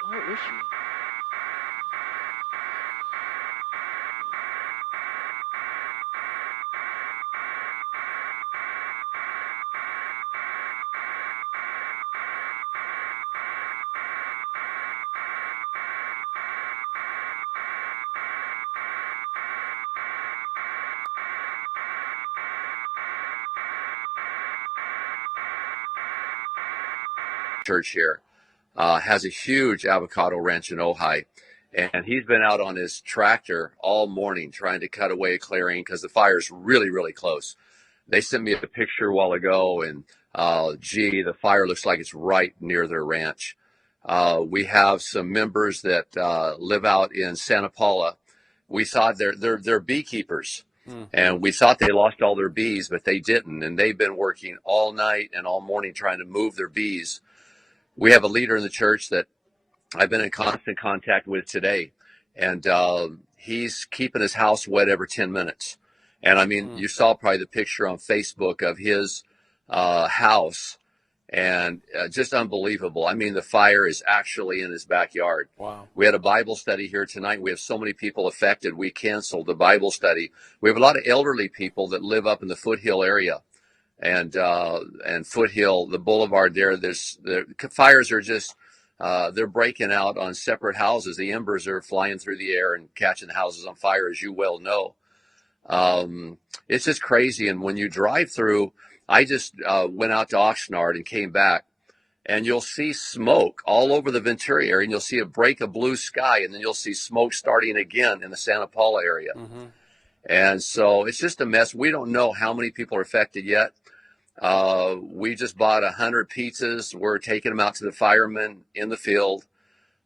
Where is she? Church here has a huge avocado ranch in Ojai, and he's been out on his tractor all morning trying to cut away a clearing because the fire's really, really close. They sent me a picture a while ago, and gee, the fire looks like it's right near their ranch. We have some members that live out in Santa Paula. We thought they're beekeepers. And we thought they lost all their bees, but they didn't. And they've been working all night and all morning trying to move their bees. We have a leader in the church that I've been in constant contact with today, and he's keeping his house wet every 10 minutes. And I mean, you saw probably the picture on Facebook of his house, and just unbelievable. I mean, the fire is actually in his backyard. Wow. We had a Bible study here tonight. We have so many people affected. We canceled the Bible study. We have a lot of elderly people that live up in the Foothill area. And Foothill, the boulevard there, the fires are just, they're breaking out on separate houses. The embers are flying through the air and catching houses on fire, as you well know. It's just crazy. And when you drive through, I just went out to Oxnard and came back, and you'll see smoke all over the Ventura area, and you'll see a break of blue sky, and then you'll see smoke starting again in the Santa Paula area. And so it's just a mess. We don't know how many people are affected yet. We just bought 100 pizzas. We're taking them out to the firemen in the field.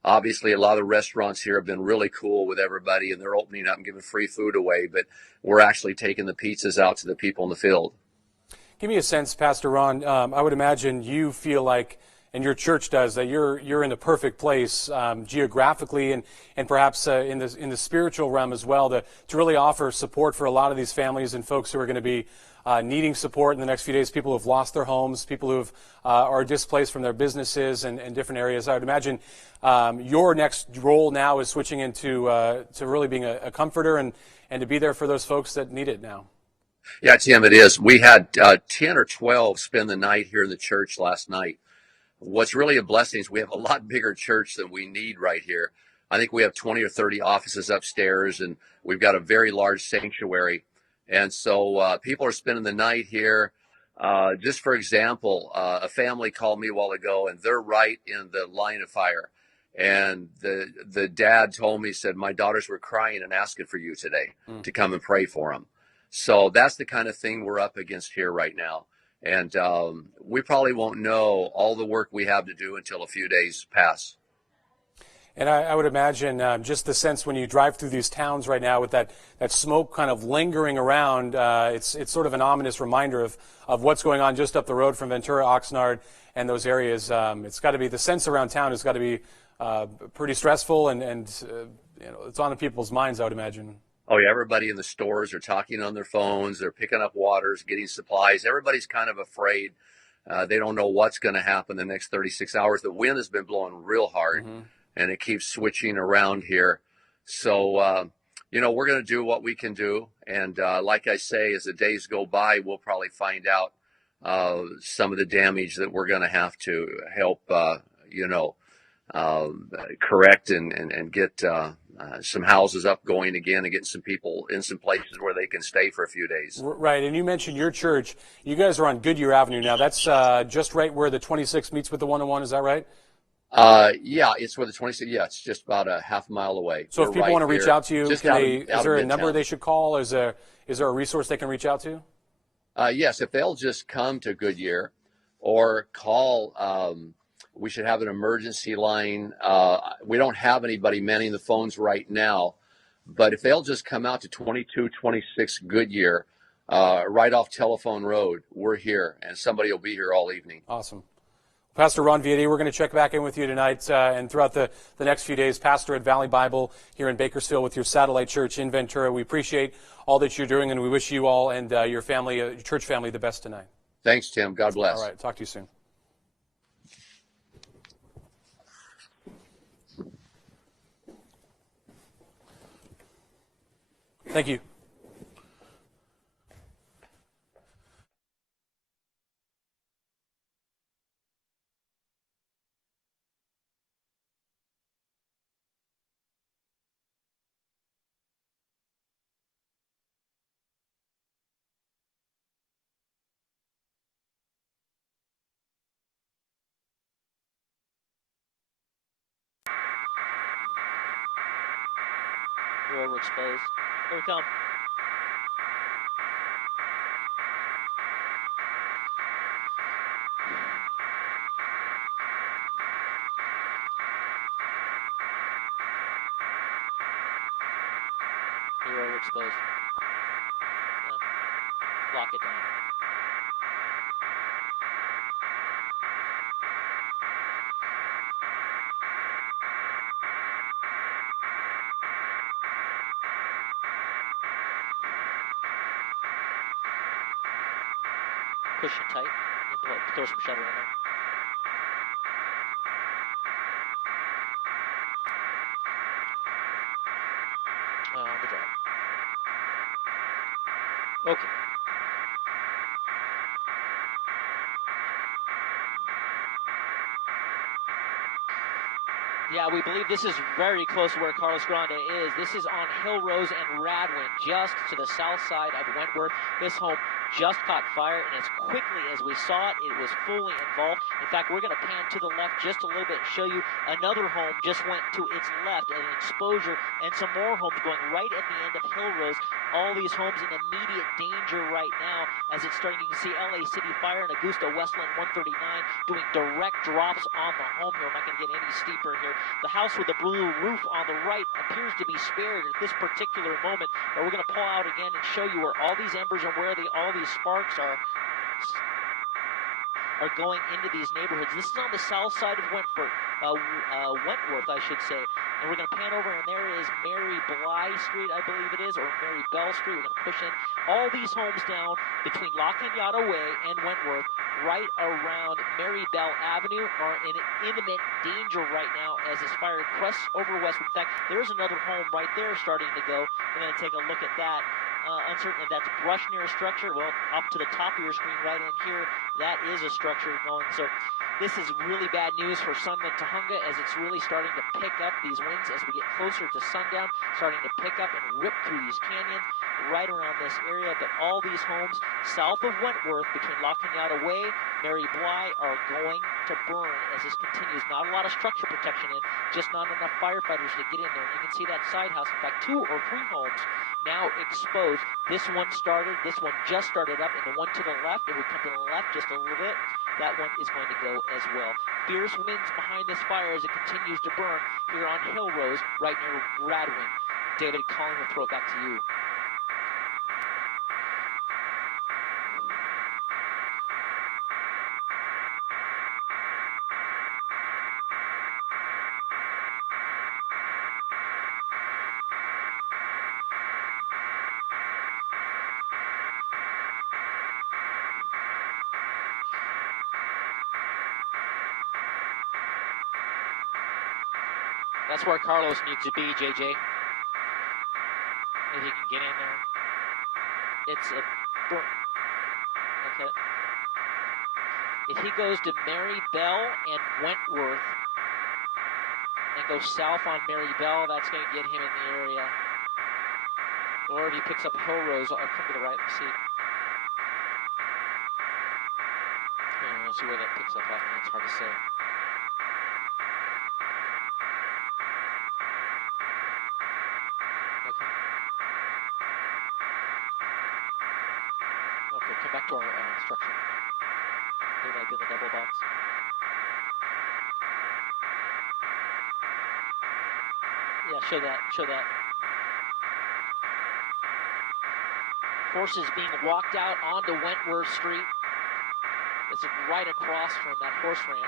Obviously, a lot of the restaurants here have been really cool with everybody, and they're opening up and giving free food away. But we're actually taking the pizzas out to the people in the field. Give me a sense, Pastor Ron. I would imagine you feel like, and your church does, that you're in the perfect place geographically and perhaps in the spiritual realm as well to really offer support for a lot of these families and folks who are going to be needing support in the next few days, people who have lost their homes, people who are displaced from their businesses and different areas. I would imagine your next role now is switching into to really being a comforter and to be there for those folks that need it now. Yeah, Tim, it is. We had 10 or 12 spend the night here in the church last night. What's really a blessing is we have a lot bigger church than we need right here. I think we have 20 or 30 offices upstairs, and we've got a very large sanctuary. And so people are spending the night here. Just for example, a family called me a while ago, and they're right in the line of fire. And the dad told me, said, my daughters were crying and asking for you today to come and pray for them. So that's the kind of thing we're up against here right now. And we probably won't know all the work we have to do until a few days pass. And I would imagine just the sense when you drive through these towns right now with that smoke kind of lingering around, it's sort of an ominous reminder of what's going on just up the road from Ventura, Oxnard, and those areas. It's got to be, the sense around town has got to be pretty stressful, and it's on the people's minds, I would imagine. Oh, yeah, everybody in the stores are talking on their phones. They're picking up waters, getting supplies. Everybody's kind of afraid. They don't know what's going to happen the next 36 hours. The wind has been blowing real hard, and it keeps switching around here. So, we're going to do what we can do. And like I say, as the days go by, we'll probably find out some of the damage that we're going to have to help, correct and get some houses up going again and getting some people in some places where they can stay for a few days. Right, and you mentioned your church. You guys are on Goodyear Avenue now. That's just right where the 26 meets with the 101, is that right? Yeah, it's where the 26, yeah, it's just about a half mile away. So if people want to reach out to you, is there a number Midtown. they should call? Is there a resource they can reach out to? Yes, if they'll just come to Goodyear or call, we should have an emergency line. We don't have anybody manning the phones right now, but if they'll just come out to 2226 Goodyear, right off Telephone Road, we're here, and somebody will be here all evening. Awesome. Pastor Ron Vietti, we're going to check back in with you tonight and throughout the next few days. Pastor at Valley Bible here in Bakersfield with your satellite church in Ventura. We appreciate all that you're doing, and we wish you all and your family, your church family, the best tonight. Thanks, Tim. God bless. All right. Talk to you soon. Thank you. You're overexposed. Here we come. You're overexposed. Lock it down. Push it tight and throw some shutter in there. Good job. Okay. Yeah, we believe this is very close to where Carlos Grande is. This is on Hill Rose and Radwin, just to the south side of Wentworth. This home just caught fire, and as quickly as we saw it, it was fully involved. In fact, we're going to pan to the left just a little bit and show you another home just went to its left, an exposure, and some more homes going right at the end of Hill Rose. All these homes in immediate danger right now as it's starting. You can see LA City Fire and Augusta Westland 139 doing direct drops on the home here. I'm not going to get any steeper here. The house with the blue roof on the right appears to be spared at this particular moment, but we're going to pull out again and show you where all these embers and where all these sparks are going into these neighborhoods. This is on the south side of Wentworth, I should say. And we're going to pan over, and there is Mary Bly Street, I believe it is, or Mary Bell Street. We're going to push in all these homes down between La Cañada Way and Wentworth, right around Mary Bell Avenue, are in imminent danger right now as this fire crests over west. In fact, there's another home right there starting to go. We're going to take a look at that. Uncertain if that's brush near a structure. Well, up to the top of your screen right in here, that is a structure going. So This is really bad news for Sunland Tujunga as it's really starting to pick up these winds as we get closer to sundown, starting to pick up and rip through these canyons right around this area. But all these homes south of Wentworth between La Cañada Way, Mary Bly are going to burn as this continues. Not a lot of structure protection in, just not enough firefighters to get in there. You can see that side house, in fact 2 or 3 homes now exposed. This one started, this one just started up, and the one to the left, if we come to the left just a little bit, that one is going to go as well. Fierce winds behind this fire as it continues to burn here on Hill Rose, right near Radwin. David, Colin, will throw it back to you. That's where Carlos needs to be, JJ. If he can get in there. It's a burn. Okay. If he goes to Mary Bell and Wentworth and goes south on Mary Bell, that's going to get him in the area. Or if he picks up Hill Rose, I'll come to the right and see. We'll see where that picks up at. It's hard to say. Okay, come back to our structure. They might be in the double box. Yeah, show that, show that. Horses being walked out onto Wentworth Street. It's right across from that horse ranch.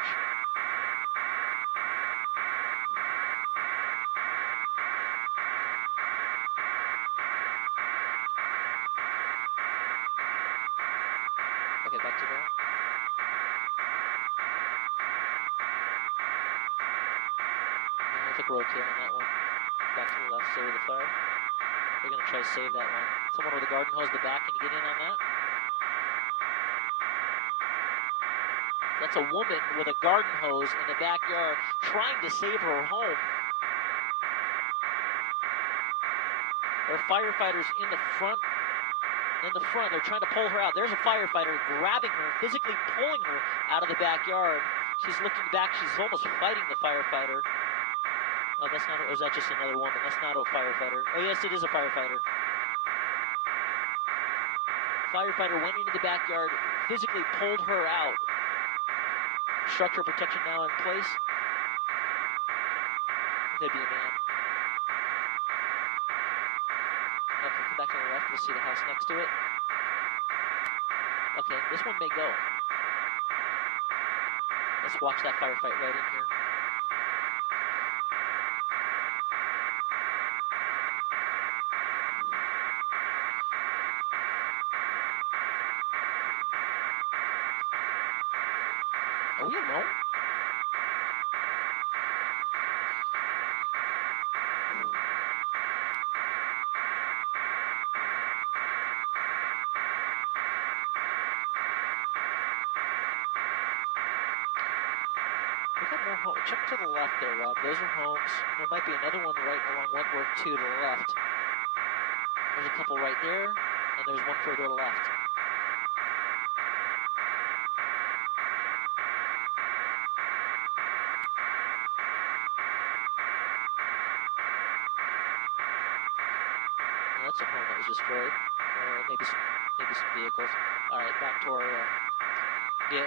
Okay, back to there. I think we're okay on that one. Back to the left, save the fire. We're going to try to save that one. Someone with a garden hose in the back, can you get in on that? That's a woman with a garden hose in the backyard trying to save her home. There are firefighters in the front. They're trying to pull her out. There's a firefighter grabbing her, physically pulling her out of the backyard. She's looking back. She's almost fighting the firefighter. Oh, that's not, or is that just another woman? That's not a firefighter. Oh, yes, it is a firefighter. Firefighter went into the backyard, physically pulled her out. Structural protection now in place. Could be a man. Okay, come back to the left. We'll see the house next to it. Okay, this one may go. Let's watch that firefight right in here. Are we alone? Check to the left there, Rob. Those are homes. There might be another one right along Wentworth 2 to the left. There's a couple right there, and there's one further left. Well, that's a home that was destroyed. Maybe some vehicles. All right, back to our yeah.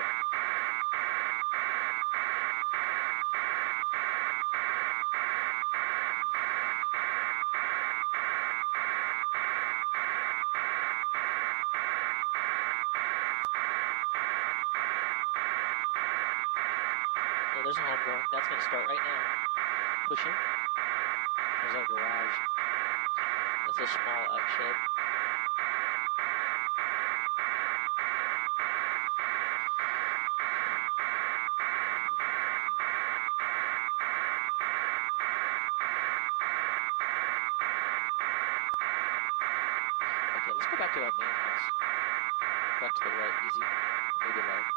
There's a home going. That's going to start right now. Pushing. There's our garage. That's a small out shed. Okay, let's go back to our main house. Back to the right, easy. Maybe right.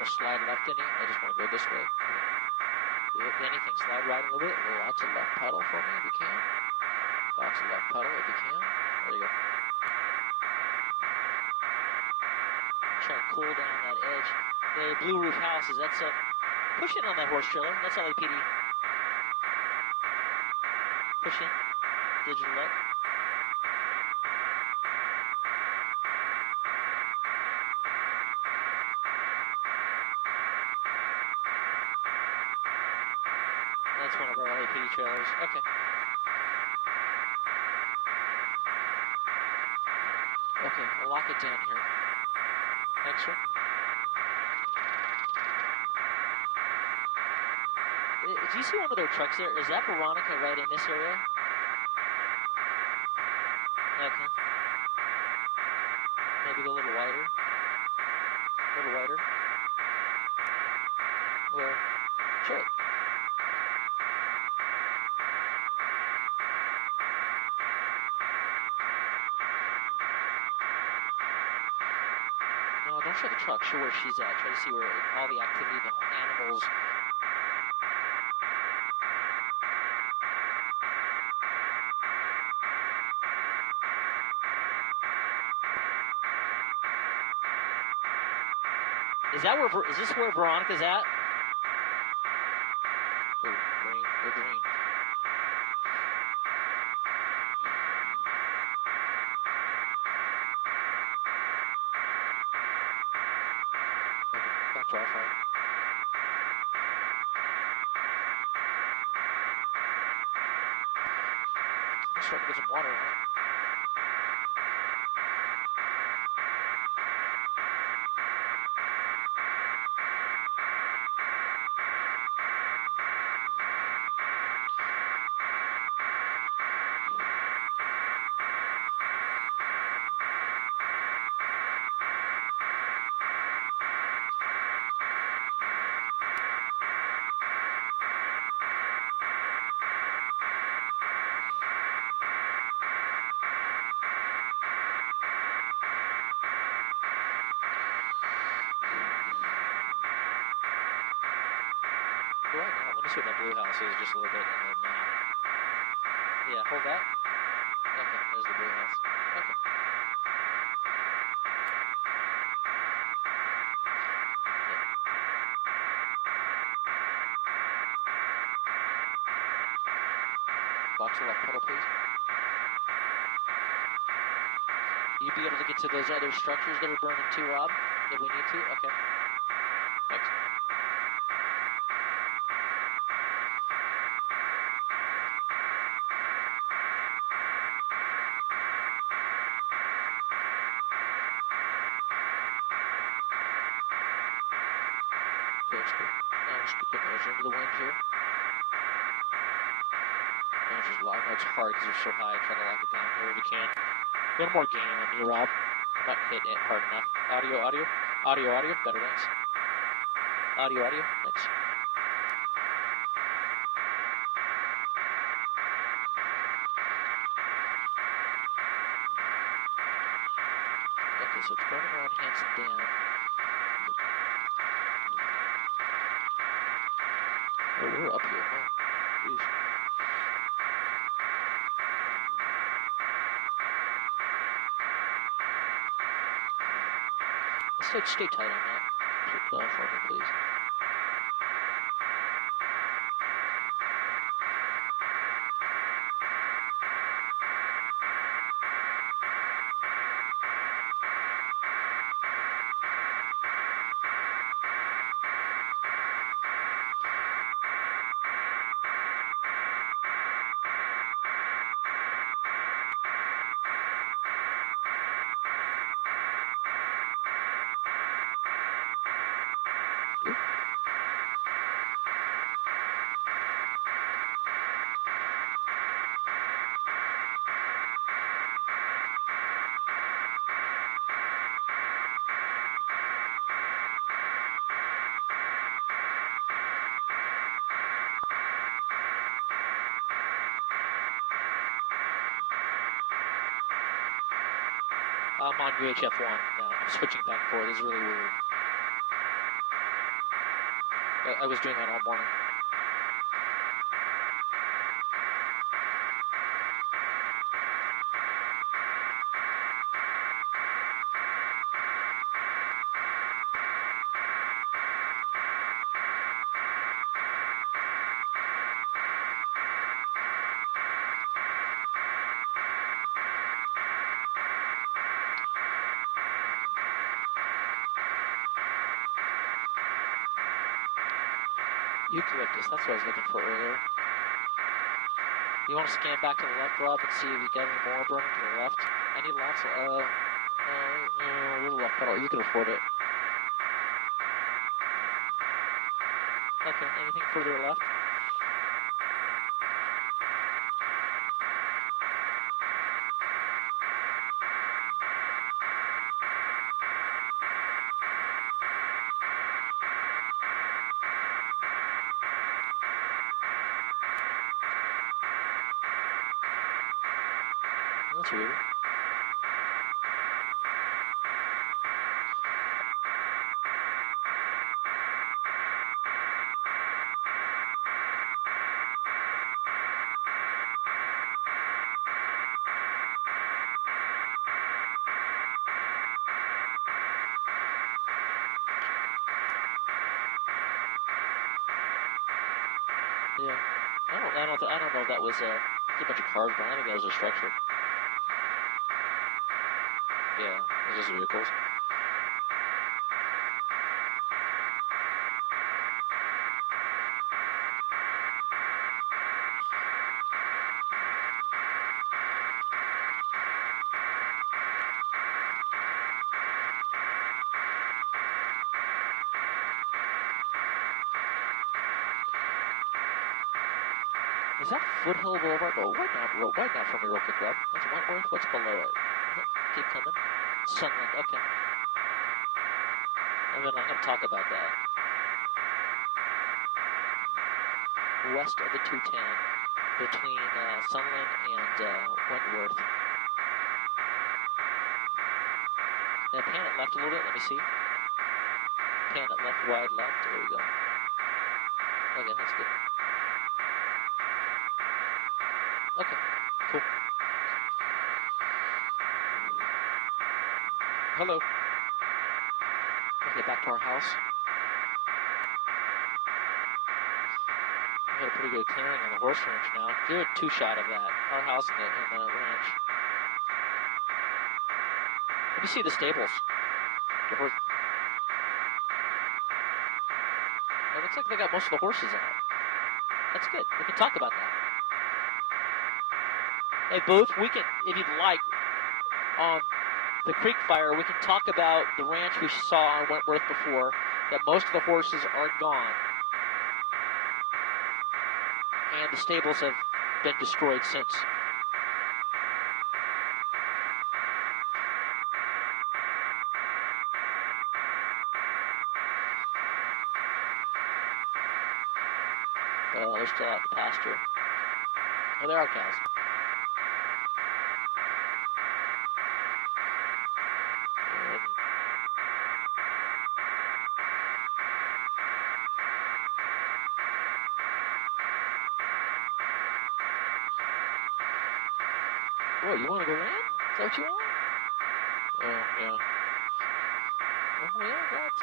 want to slide left any? I just want to go this way. If anything, slide right a little bit. Lots of left pedal for me if you can. Lots of left pedal if you can. There you go. Try to cool down that edge. The blue roof houses, that's a push in on that horse trailer. That's LAPD. Push in. Digital up. That's one of our LAPD trailers. Okay. Okay, I'll lock it down here. Next one. Do you see one of their trucks there? Is that Veronica right in this area? Okay. Maybe go a little wider. A little wider. Where? Show it. No, don't show the truck. Show where she's at. Try to see where all the activity, the animals. Is this where Veronica's at? Oh, green, or green. Okay, back to Rye Fire. Let's start to get some water in it. Let me see what that blue house is just a little bit on the map. Yeah, hold that. Okay, there's the blue house. Okay. Watch the left pedal, please. You be able to get to those other structures that are burning too, Rob? If we need to? Okay. Thanks. Now just put those into the wind here. And just lock. No, it's hard because they're so high. Try to lock it down here if you can. A little more gain on me, Rob. I'm not hitting it hard enough. Audio. Better, thanks. Audio. Thanks. Okay, so it's burning around Hanson Dam. Oh, we're up here, huh? Jeez. Let's stay tight on that for me, please. I'm on UHF 1 now. I'm switching back and forth. This is really weird. I was doing that all morning. Eucalyptus, that's what I was looking for earlier. You want to scan back to the left, Rob, and see if you got any more burning to the left? Any lots? A little left pedal. You can afford it. Okay, anything further left? That's weird. Yeah, I don't know if that was a bunch of cars, but I think that was a structure. Yeah, it was just vehicles. Is that Foothill Boulevard? Oh, wide now for me real quick, Rob. That's Wentworth. What's below it? Keep coming. Sunland, okay. And then I'm going to talk about that. West of the 210, between Sunland and Wentworth. And pan it left a little bit, let me see. Pan it left, wide left, there we go. Okay, that's good. Okay, cool. Hello. Okay, back to our house. We got a pretty good clearing on the horse ranch now. Good two-shot of that. Our house and the ranch. Let me see the stables. The horse. It looks like they got most of the horses out. That's good. We can talk about that. Hey, Booth, we can, if you'd like, on the Creek Fire, we can talk about the ranch we saw on Wentworth before, that most of the horses are gone. And the stables have been destroyed since. They're still out in the pasture. Oh, there are cows. What, you want to go in? Is that what you want? Oh, yeah. Well, yeah, that's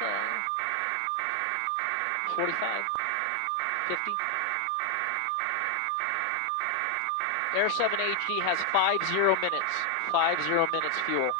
45, 50. Air 7 HD has 50 minutes. 50 minutes fuel.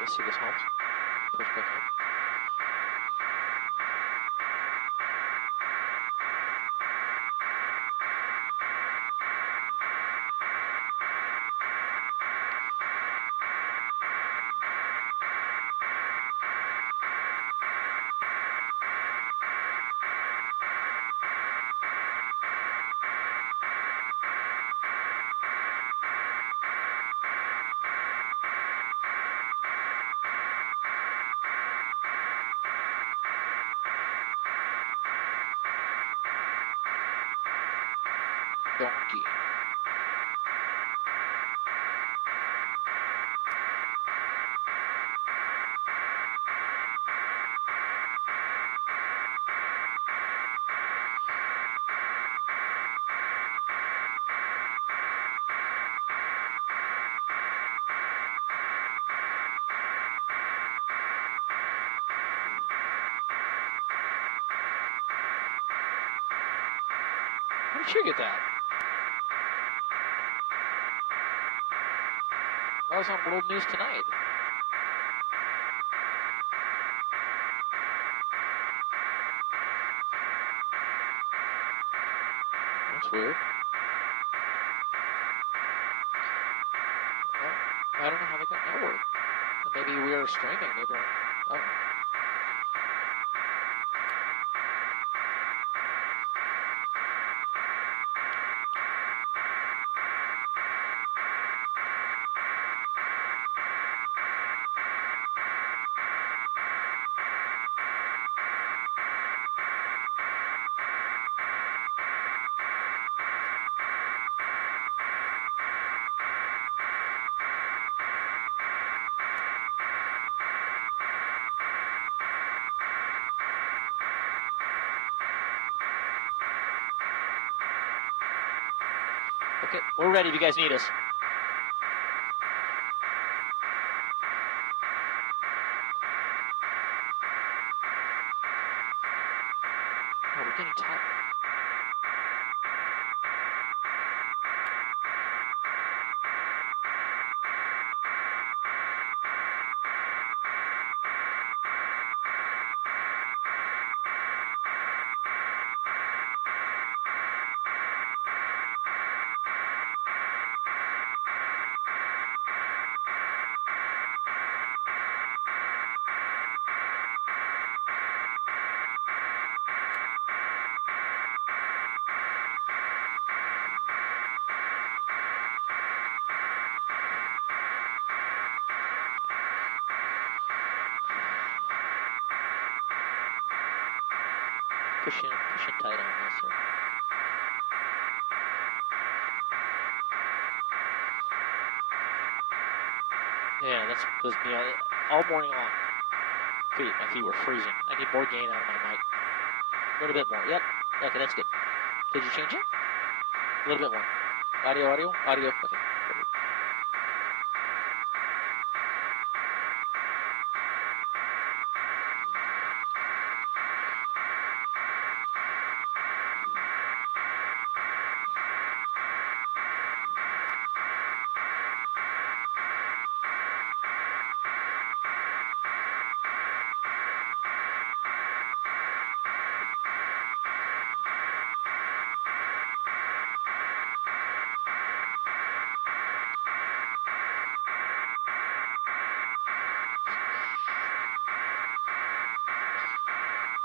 Let's see this home. Push back in. donkey. How did you get that? That was on World News Tonight. That's weird. Well, I don't know how they got that word. Maybe we are streaming. Maybe I don't know. Okay, we're ready if you guys need us. Oh, we're getting tired. Pushing tight on this here. Yeah, that's me all morning long. My feet were freezing. I need more gain out of my mic. A little bit more. Yep. Okay, that's good. Did you change it? A little bit more. Audio. Okay.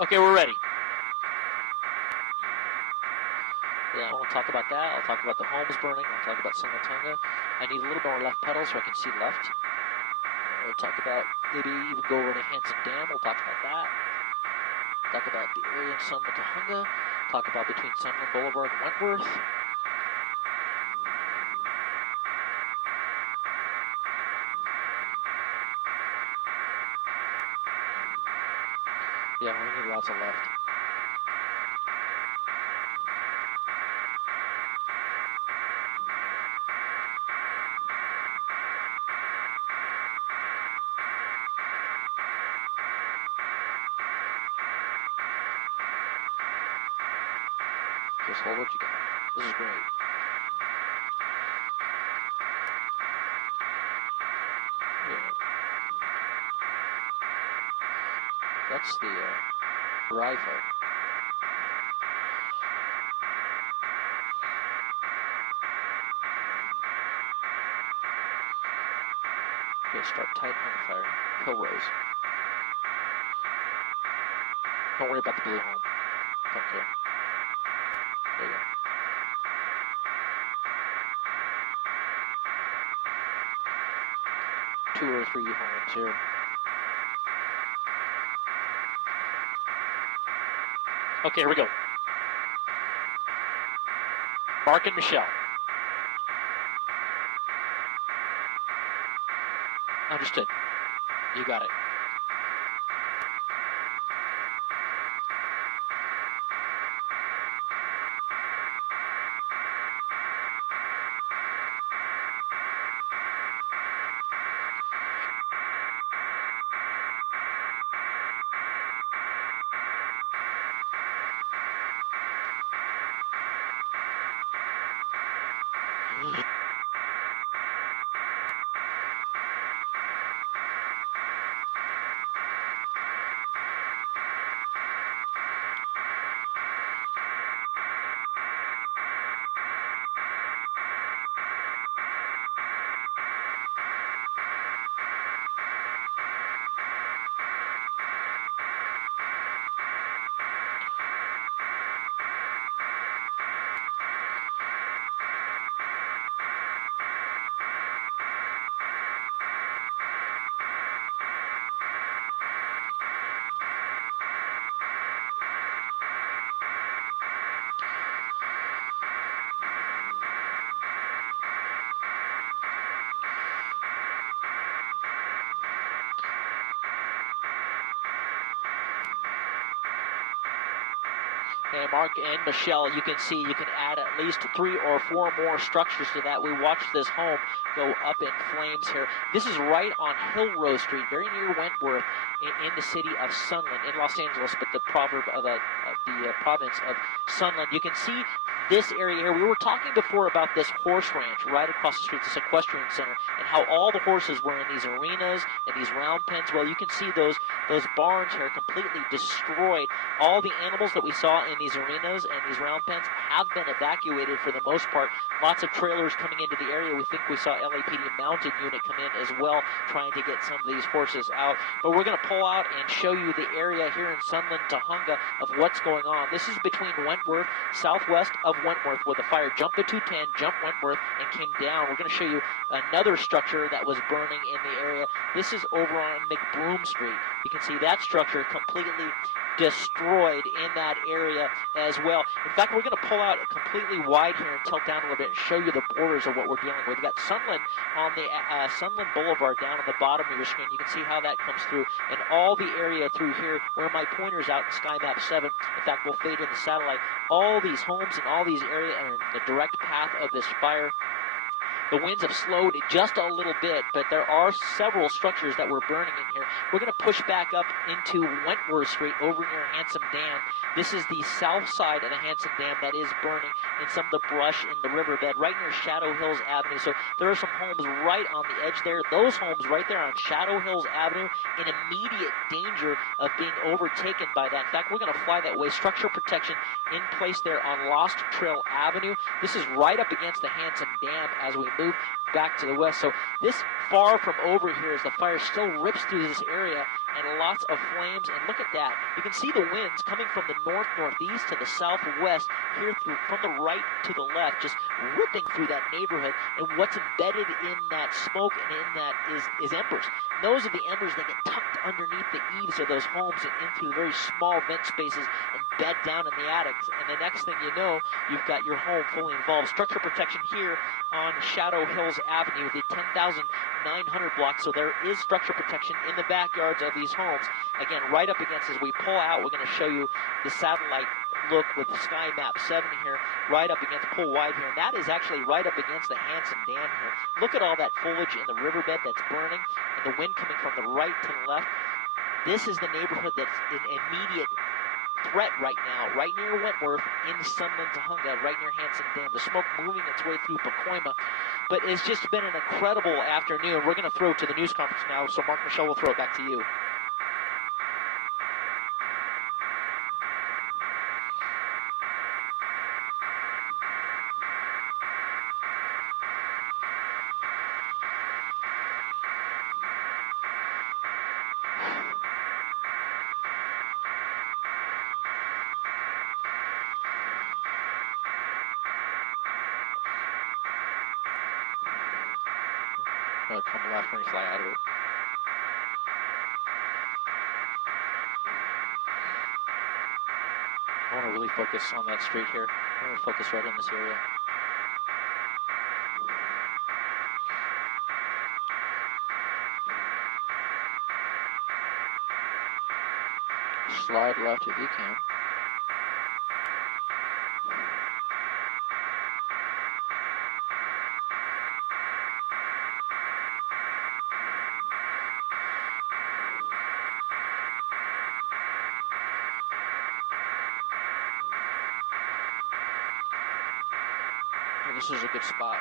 Okay, we're ready. Yeah, I want to talk about that. I'll talk about the homes burning. I'll talk about Sungatunga. I need a little more left pedal so I can see left. We'll talk about maybe even go over to Hanson Dam. We'll talk about that. Talk about the area in Sungatunga. Talk about between Sunland Boulevard and Wentworth. Yeah, we need lots of left. Just hold what you got. This is great. Yeah. That's the Rye Fire. Okay, start tight on the fire. Hill Rose. Don't worry about the blue home. Don't care. There you go. Two or three homes here. Okay, here we go. Mark and Michelle. Understood. You got it. And Mark and Michelle, you can see you can add at least 3 or 4 more structures to that. We watched this home go up in flames here. This is right on Hill Row Street, very near Wentworth, in the city of Sunland, in Los Angeles, but the province of Sunland. You can see this area here. We were talking before about this horse ranch right across the street, this equestrian center, and how all the horses were in these arenas and these round pens. Well, you can see those barns here completely destroyed. All the animals that we saw in these arenas and these round pens have been evacuated for the most part. Lots of trailers coming into the area. We think we saw LAPD mounted unit come in as well, trying to get some of these horses out. But we're going to pull out and show you the area here in Sunland, Tujunga, of what's going on. This is between Wentworth, southwest of Wentworth, where the fire jumped the 210, jumped Wentworth, and came down. We're going to show you another structure that was burning in the area. This is over on McBroom Street. You can see that structure completely destroyed in that area as well. In fact, we're going to pull out completely wide here and tilt down a little bit and show you the borders of what we're dealing with. We've got Sunland on the Sunland Boulevard down on the bottom of your screen. You can see how that comes through, and all the area through here where my pointer's out in Sky Map 7. In fact, we'll fade in the satellite. All these homes and all these areas are in the direct path of this fire. The winds have slowed just a little bit, but there are several structures that were burning in here. We're going to push back up into Wentworth Street over near Handsome Dam. This is the south side of the Handsome Dam that is burning in some of the brush in the riverbed right near Shadow Hills Avenue. So there are some homes right on the edge there. Those homes right there on Shadow Hills Avenue in immediate danger of being overtaken by that. In fact, we're going to fly that way. Structure protection in place there on Lost Trail Avenue. This is right up against the Handsome Dam as we move back to the west. So this far from over here as the fire still rips through this area and lots of flames. And look at that. You can see the winds coming from the north-northeast to the southwest here through from the right to the left, just ripping through that neighborhood. And what's embedded in that smoke and in that is embers. And those are the embers that get tucked underneath the eaves of those homes and into the very small vent spaces and bed down in the attics. And the next thing you know, you've got your home fully involved. Structure protection here on Shadow Hills Avenue, the 10,900 block. So there is structure protection in the backyards of these homes. Again, right up against, as we pull out, we're going to show you the satellite look with the Sky Map 7 here, right up against, pull wide here. And that is actually right up against the Handsome Dam here. Look at all that foliage in the riverbed that's burning and the wind coming from the right to the left. This is the neighborhood that's in immediate threat right now, right near Wentworth, in Sunland, Tujunga, right near Handsome Dam. The smoke moving its way through Pacoima. But it's just been an incredible afternoon. We're going to throw to the news conference now, so Mark Michelle will throw it back to you. Come left when you fly out of it. I want to really focus on that street here. I want to focus right in this area. Slide left if you can. Well, this is a good spot.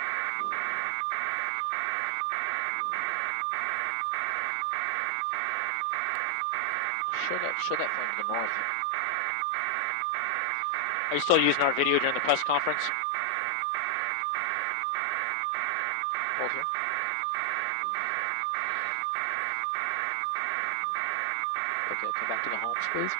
Show that flame to the north. Are you still using our video during the press conference? Hold here. Okay, come back to the homes, please.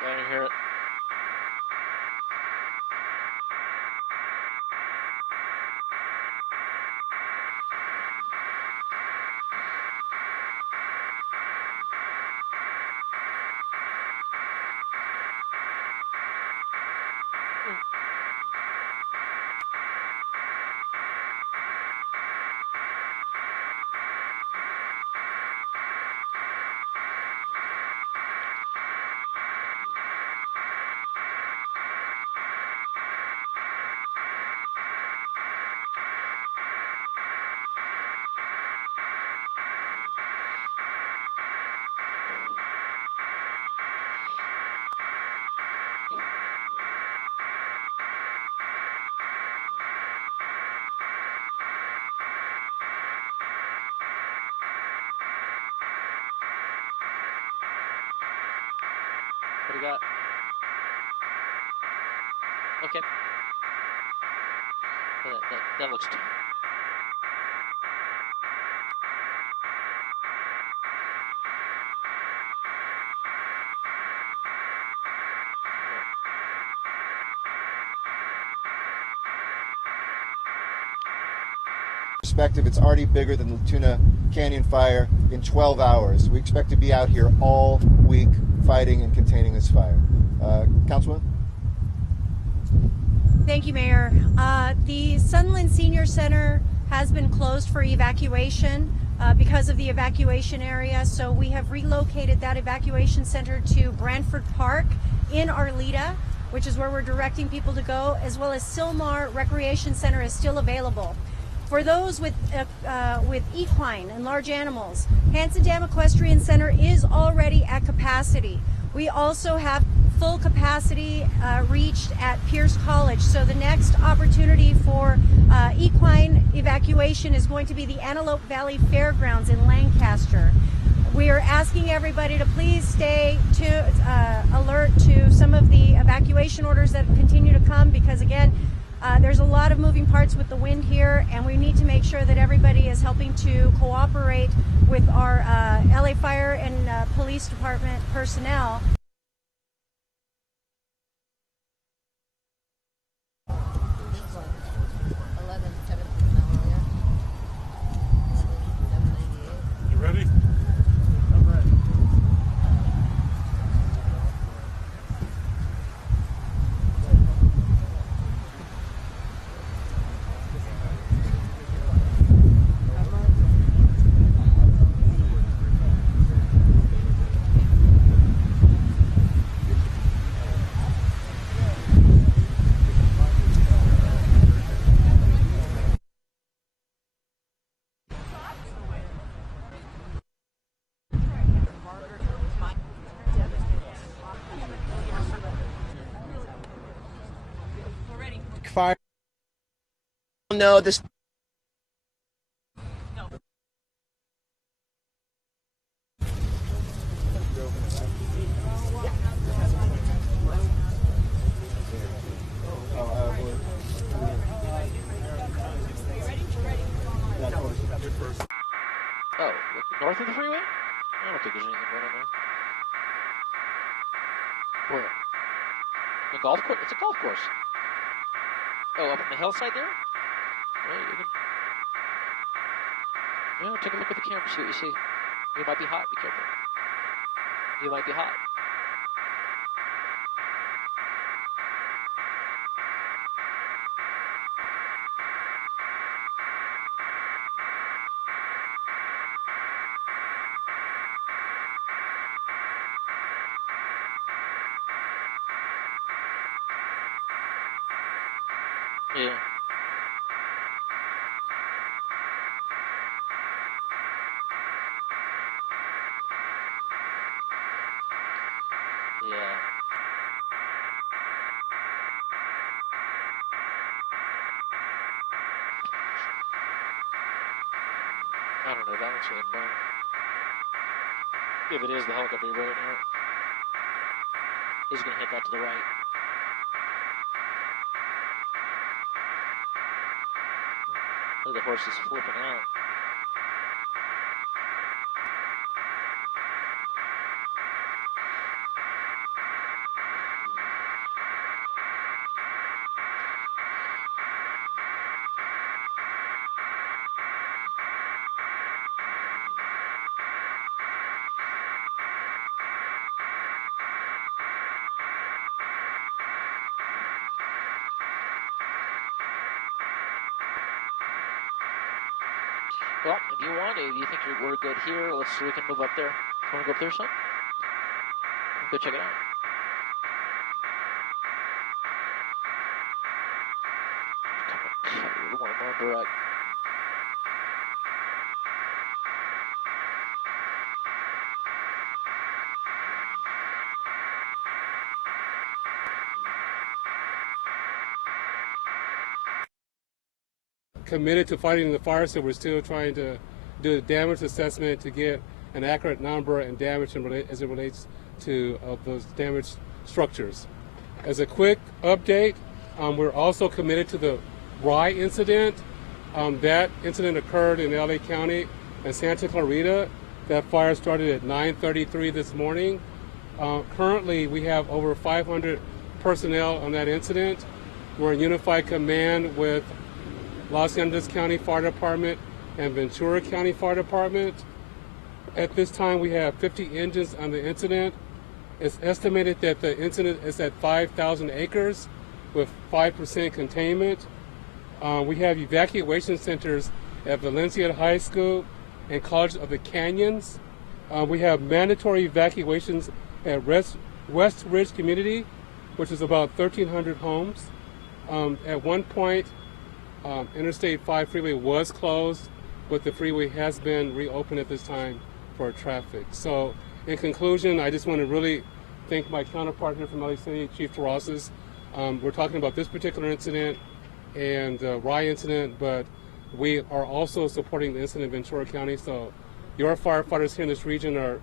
Glad to hear it. What do you got? Okay. That looks... Perspective, it's already bigger than the Tuna Canyon fire in 12 hours. We expect to be out here all week fighting and containing this fire. Councilwoman? Thank you, Mayor. The Sunland Senior Center has been closed for evacuation because of the evacuation area, so we have relocated that evacuation center to Branford Park in Arleta, which is where we're directing people to go, as well as Sylmar Recreation Center is still available. For those with equine and large animals, Hanson Dam Equestrian Center is already at capacity. We also have full capacity reached at Pierce College. So the next opportunity for equine evacuation is going to be the Antelope Valley Fairgrounds in Lancaster. We are asking everybody to please stay alert to some of the evacuation orders that continue to come, because again, there's a lot of moving parts with the wind here, and we need to make sure that everybody is helping to cooperate with our LA Fire and Police Department personnel. You ready? I'm ready. Fire? No, this. Oh, north of the freeway? I don't think there's anything going on there. Where? The golf course? It's a golf course. Oh, up on the hillside there? Well, you can... Yeah, take a look at the camera, see what you see. You might be hot, be careful. You might be hot. Yeah. Yeah. I don't know, that one's gonna burn. If it is, the helicopter right now. He's gonna hit that to the right. Look, the horse is flipping out. Well, if you want to, if you think we're good here, we can move up there. You want to go up there, son? Go check it out. Come on, a little more direct. Committed to fighting the fire, so we're still trying to do a damage assessment to get an accurate number and damage as it relates to those damaged structures. As a quick update, we're also committed to the Rye incident. That incident occurred in LA County and Santa Clarita. That fire started at 9:33 this morning. Currently, we have over 500 personnel on that incident. We're in unified command with Los Angeles County Fire Department and Ventura County Fire Department. At this time, we have 50 engines on the incident. It's estimated that the incident is at 5,000 acres with 5% containment. We have evacuation centers at Valencia High School and College of the Canyons. We have mandatory evacuations at West Ridge Community, which is about 1,300 homes. At one point, Interstate 5 freeway was closed, but the freeway has been reopened at this time for traffic. So in conclusion, I just want to really thank my counterpart here from LA City, Chief Terrasas. We're talking about this particular incident and the Rye incident, but we are also supporting the incident in Ventura County. So your firefighters here in this region are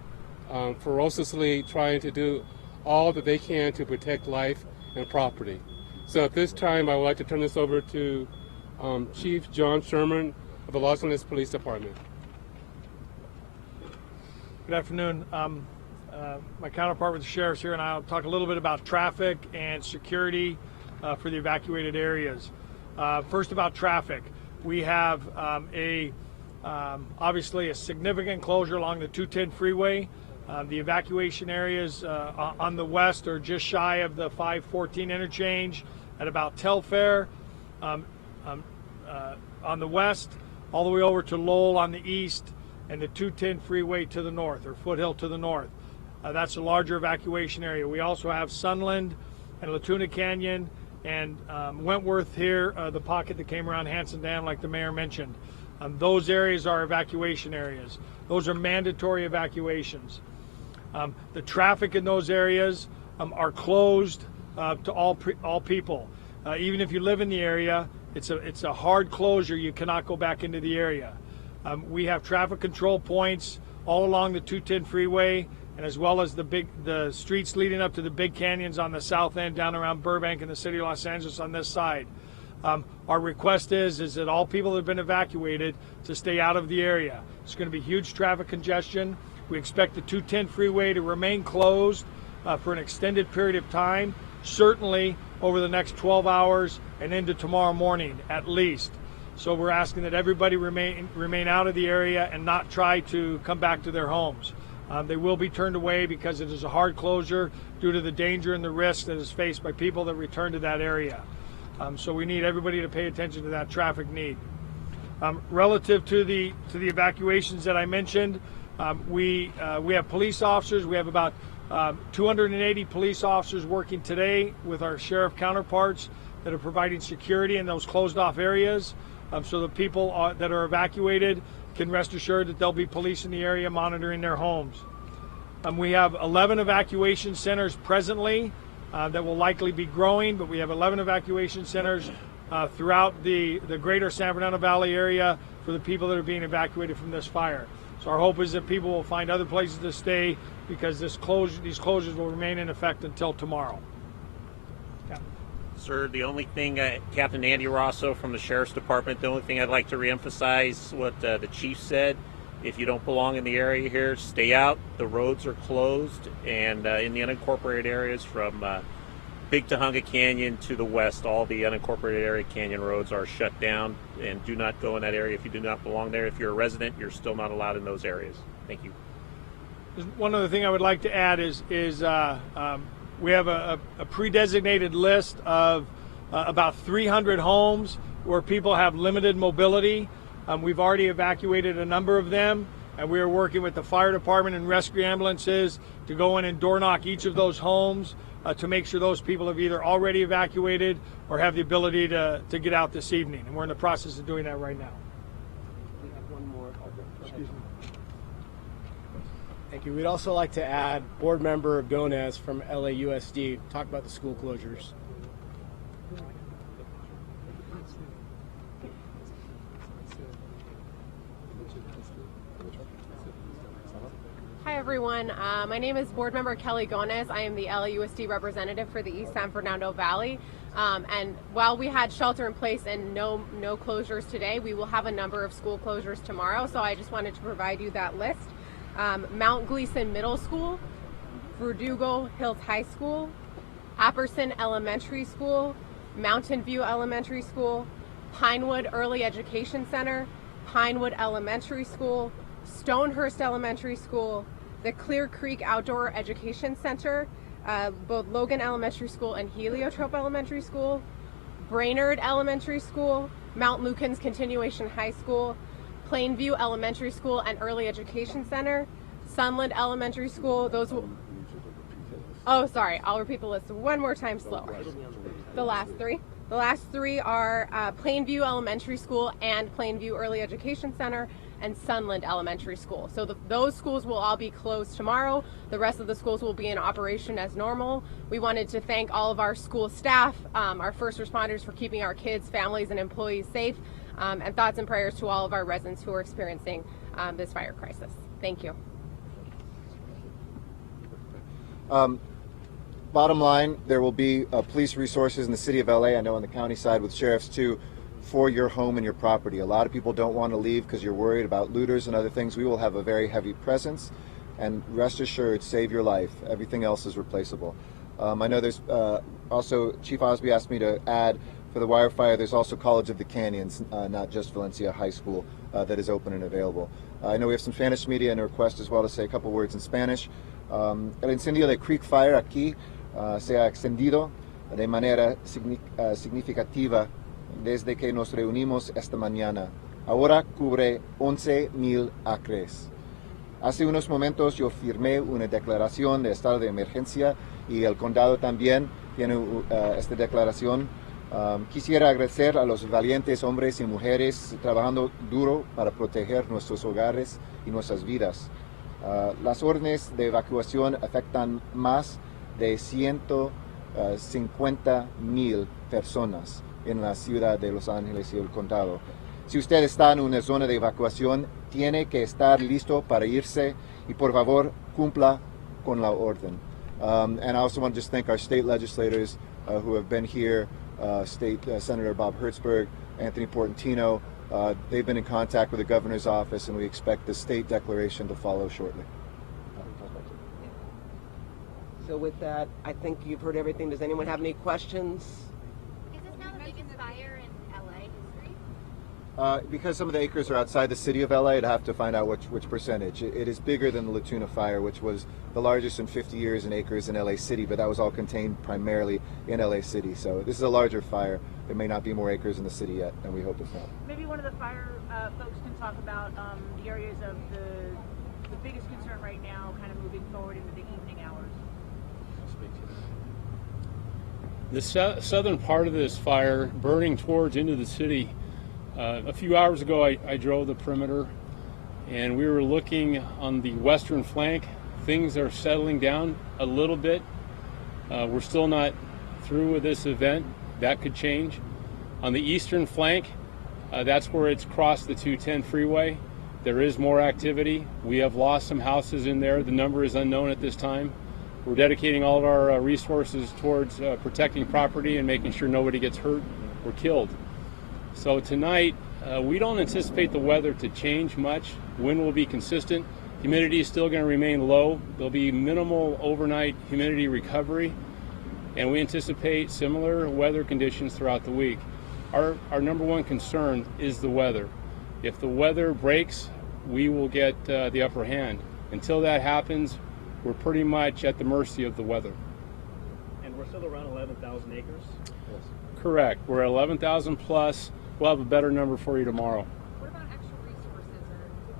ferociously trying to do all that they can to protect life and property. So at this time, I would like to turn this over to Chief John Sherman of the Los Angeles Police Department. Good afternoon. My counterpart with the sheriff's here, and I'll talk a little bit about traffic and security for the evacuated areas. First, about traffic. We have obviously a significant closure along the 210 freeway. The evacuation areas on the west are just shy of the 514 interchange at about Telfair. On the west, all the way over to Lowell on the east, and the 210 freeway to the north, or Foothill to the north. That's a larger evacuation area. We also have Sunland and Latuna Canyon and Wentworth here, the pocket that came around Hanson Dam, like the mayor mentioned. Those areas are evacuation areas. Those are mandatory evacuations. The traffic in those areas are closed to all people. Even if you live in the area, it's a hard closure. You cannot go back into the area. We have traffic control points all along the 210 freeway, and as well as the streets leading up to the big canyons on the south end, down around Burbank and the city of Los Angeles on this side. Our request is that all people that have been evacuated to stay out of the area. It's going to be huge traffic congestion. We expect the 210 freeway to remain closed for an extended period of time, certainly over the next 12 hours and into tomorrow morning at least. So we're asking that everybody remain out of the area and not try to come back to their homes. They will be turned away because it is a hard closure due to the danger and the risk that is faced by people that return to that area. So we need everybody to pay attention to that traffic need. Relative to the evacuations that I mentioned, we have police officers. We have about 280 police officers working today with our sheriff counterparts that are providing security in those closed off areas. So the people that are evacuated can rest assured that there'll be police in the area monitoring their homes. We have 11 evacuation centers presently that will likely be growing, but we have 11 evacuation centers throughout the greater San Fernando Valley area for the people that are being evacuated from this fire. So our hope is that people will find other places to stay because these closures will remain in effect until tomorrow. Sir, the only thing, Captain Andy Rosso from the Sheriff's Department, the only thing I'd like to reemphasize what the Chief said. If you don't belong in the area here, stay out. The roads are closed, and in the unincorporated areas from Big Tahunga Canyon to the west, all the unincorporated area canyon roads are shut down, and do not go in that area if you do not belong there. If you're a resident, you're still not allowed in those areas. Thank you. One other thing I would like to add is we have a pre-designated list of about 300 homes where people have limited mobility. We've already evacuated a number of them, and we are working with the fire department and rescue ambulances to go in and door knock each of those homes to make sure those people have either already evacuated or have the ability to get out this evening. And we're in the process of doing that right now. We have one more. Excuse me. Thank you. We'd also like to add Board Member Gomez from LAUSD talk about the school closures. Hi everyone, my name is Board Member Kelly Gomez. I am the LAUSD representative for the East San Fernando Valley. And while we had shelter in place and no closures today, we will have a number of school closures tomorrow. So I just wanted to provide you that list. Mount Gleason Middle School, Verdugo Hills High School, Apperson Elementary School, Mountain View Elementary School, Pinewood Early Education Center, Pinewood Elementary School, Stonehurst Elementary School, the Clear Creek Outdoor Education Center, both Logan Elementary School and Heliotrope Elementary School, Brainerd Elementary School, Mount Lukens Continuation High School, Plainview Elementary School and Early Education Center, Sunland Elementary School. I'll repeat the list one more time slower. The last three. The last three are Plainview Elementary School and Plainview Early Education Center and Sunland Elementary School. So those schools will all be closed tomorrow. The rest of the schools will be in operation as normal. We wanted to thank all of our school staff, our first responders for keeping our kids, families, and employees safe, and thoughts and prayers to all of our residents who are experiencing this fire crisis. Thank you. Bottom line, there will be police resources in the city of LA, I know on the county side with sheriffs too, for your home and your property. A lot of people don't want to leave because you're worried about looters and other things. We will have a very heavy presence, and rest assured, save your life. Everything else is replaceable. I know there's also, Chief Osby asked me to add, for the Rye Fire, there's also College of the Canyons, not just Valencia High School, that is open and available. I know we have some Spanish media and a request as well to say a couple words in Spanish. El incendio de Creek Fire aquí se ha extendido de manera significativa desde que nos reunimos esta mañana. Ahora cubre 11,000 acres. Hace unos momentos yo firmé una declaración de estado de emergencia y el condado también tiene esta declaración. Quisiera agradecer a los valientes hombres y mujeres trabajando duro para proteger nuestros hogares y nuestras vidas. Las órdenes de evacuación afectan más de 100 50,000 personas en la ciudad de Los Ángeles y el condado. Si usted está en una zona de evacuación, tiene que estar listo para irse y por favor cumpla con la orden. And I also want to just thank our state legislators who have been here, Senator Bob Hertzberg, Anthony Portantino. They've been in contact with the governor's office, and we expect the state declaration to follow shortly. So with that, I think you've heard everything. Does anyone have any questions? Is this now the biggest fire in LA history? Because some of the acres are outside the city of LA, I'd have to find out which percentage. It is bigger than the Latuna Fire, which was the largest in 50 years in acres in LA City, but that was all contained primarily in LA City. So this is a larger fire. There may not be more acres in the city yet, and we hope it's not. Maybe one of the fire folks can talk about the areas of the biggest concern right now, kind of moving forward into the evening hours. The southern part of this fire, burning towards into the city. A few hours ago, I drove the perimeter, and we were looking on the western flank. Things are settling down a little bit. We're still not through with this event. That could change. On the eastern flank, that's where it's crossed the 210 freeway. There is more activity. We have lost some houses in there. The number is unknown at this time. We're dedicating all of our resources towards protecting property and making sure nobody gets hurt or killed. So tonight, we don't anticipate the weather to change much. Wind will be consistent. Humidity is still going to remain low. There'll be minimal overnight humidity recovery, and we anticipate similar weather conditions throughout the week. Our number one concern is the weather. If the weather breaks, we will get the upper hand. Until that happens, we're pretty much at the mercy of the weather. And we're still around 11,000 acres? Yes. Correct. We're at 11,000 plus. We'll have a better number for you tomorrow. What about extra resources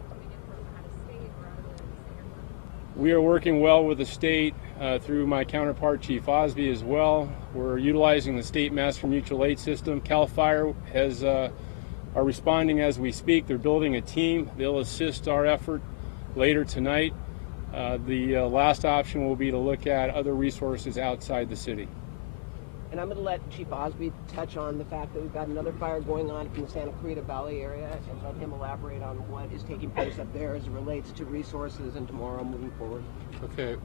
coming in from out of state or out of the state? We are working well with the state through my counterpart, Chief Osby, as well. We're utilizing the state master mutual aid system. CAL FIRE are responding as we speak. They're building a team. They'll assist our effort later tonight. The last option will be to look at other resources outside the city. And I'm going to let Chief Osby touch on the fact that we've got another fire going on in the Santa Clarita Valley area, and let him elaborate on what is taking place up there as it relates to resources and tomorrow moving forward. Okay.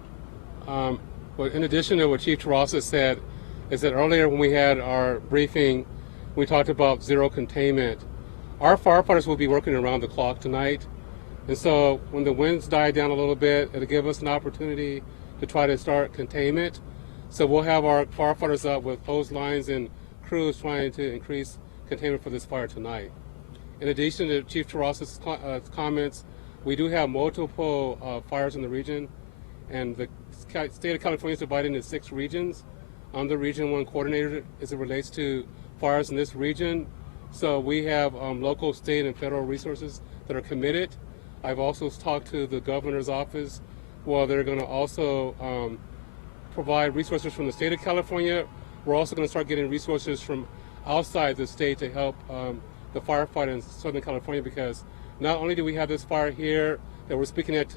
Well, in addition to what Chief Terrasa said, is that earlier when we had our briefing, we talked about zero containment. Our firefighters will be working around the clock tonight. And so when the winds die down a little bit, it'll give us an opportunity to try to start containment. So we'll have our firefighters up with hose lines and crews trying to increase containment for this fire tonight. In addition to Chief Terrasa's comments, we do have multiple fires in the region, and the state of California is divided into 6 regions. I'm the Region 1 coordinator as it relates to fires in this region. So we have local, state, and federal resources that are committed. I've also talked to the governor's office. Well, they're going to also provide resources from the state of California. We're also going to start getting resources from outside the state to help the firefight in Southern California, because not only do we have this fire here that we're speaking at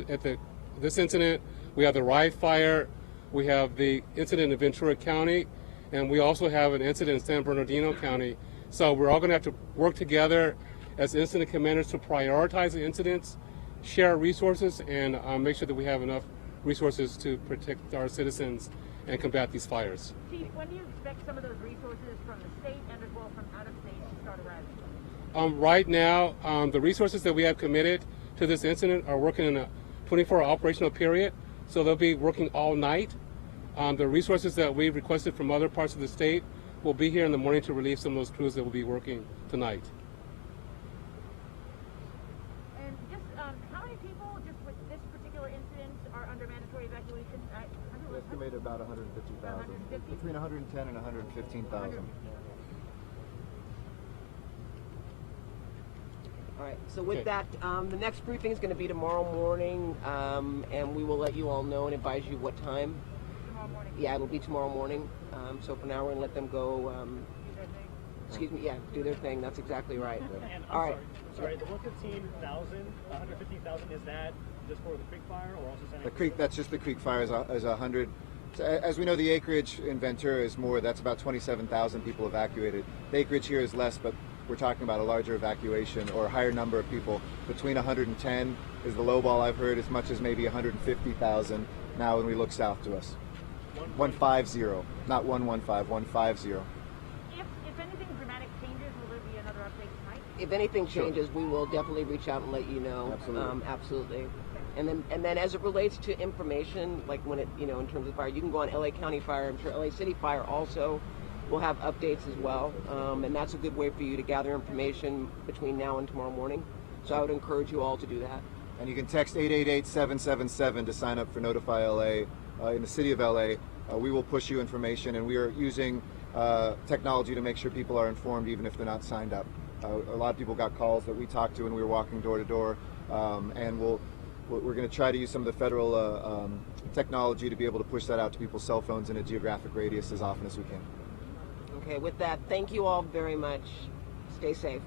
this incident, we have the Rye Fire, we have the incident in Ventura County, and we also have an incident in San Bernardino County. So we're all going to have to work together as incident commanders to prioritize the incidents, share resources, and make sure that we have enough resources to protect our citizens and combat these fires. Chief, when do you expect some of those resources from the state and as well from out of state to start arriving? Right now, the resources that we have committed to this incident are working in a 24-hour operational period, so they'll be working all night. The resources that we've requested from other parts of the state will be here in the morning to relieve some of those crews that will be working tonight. And just how many people, just with this particular incident, are under mandatory evacuation? We estimate about 150,000. Between 110 and 115,000. All right, so with that, the next briefing is going to be tomorrow morning, and we will let you all know and advise you what time. Tomorrow morning? Yeah, it'll be tomorrow morning. So for now, we're going to let them go, excuse me, yeah, do their thing. That's exactly right. And all right. Sorry, the 115,000, is that just for the Creek Fire or also Santa The Creek, that's just the Creek Fire is 100 As we know, the acreage in Ventura is more. That's about 27,000 people evacuated. The acreage here is less, but we're talking about a larger evacuation or a higher number of people. Between 110 is the low ball I've heard, as much as maybe 150,000 now when we look south to us. 150, not 115, 150. If anything dramatic changes, will there be another update tonight? If anything changes, we will definitely reach out and let you know. Absolutely. Absolutely. And then as it relates to information, like when it, in terms of fire, you can go on LA County Fire. I'm sure LA City Fire also will have updates as well. And that's a good way for you to gather information between now and tomorrow morning. So I would encourage you all to do that. And you can text 888-777 to sign up for Notify LA. In the city of LA, we will push you information, and we are using technology to make sure people are informed even if they're not signed up. A lot of people got calls that we talked to when we were walking door to door, and we're going to try to use some of the federal technology to be able to push that out to people's cell phones in a geographic radius as often as we can. Okay, with that, thank you all very much. Stay safe.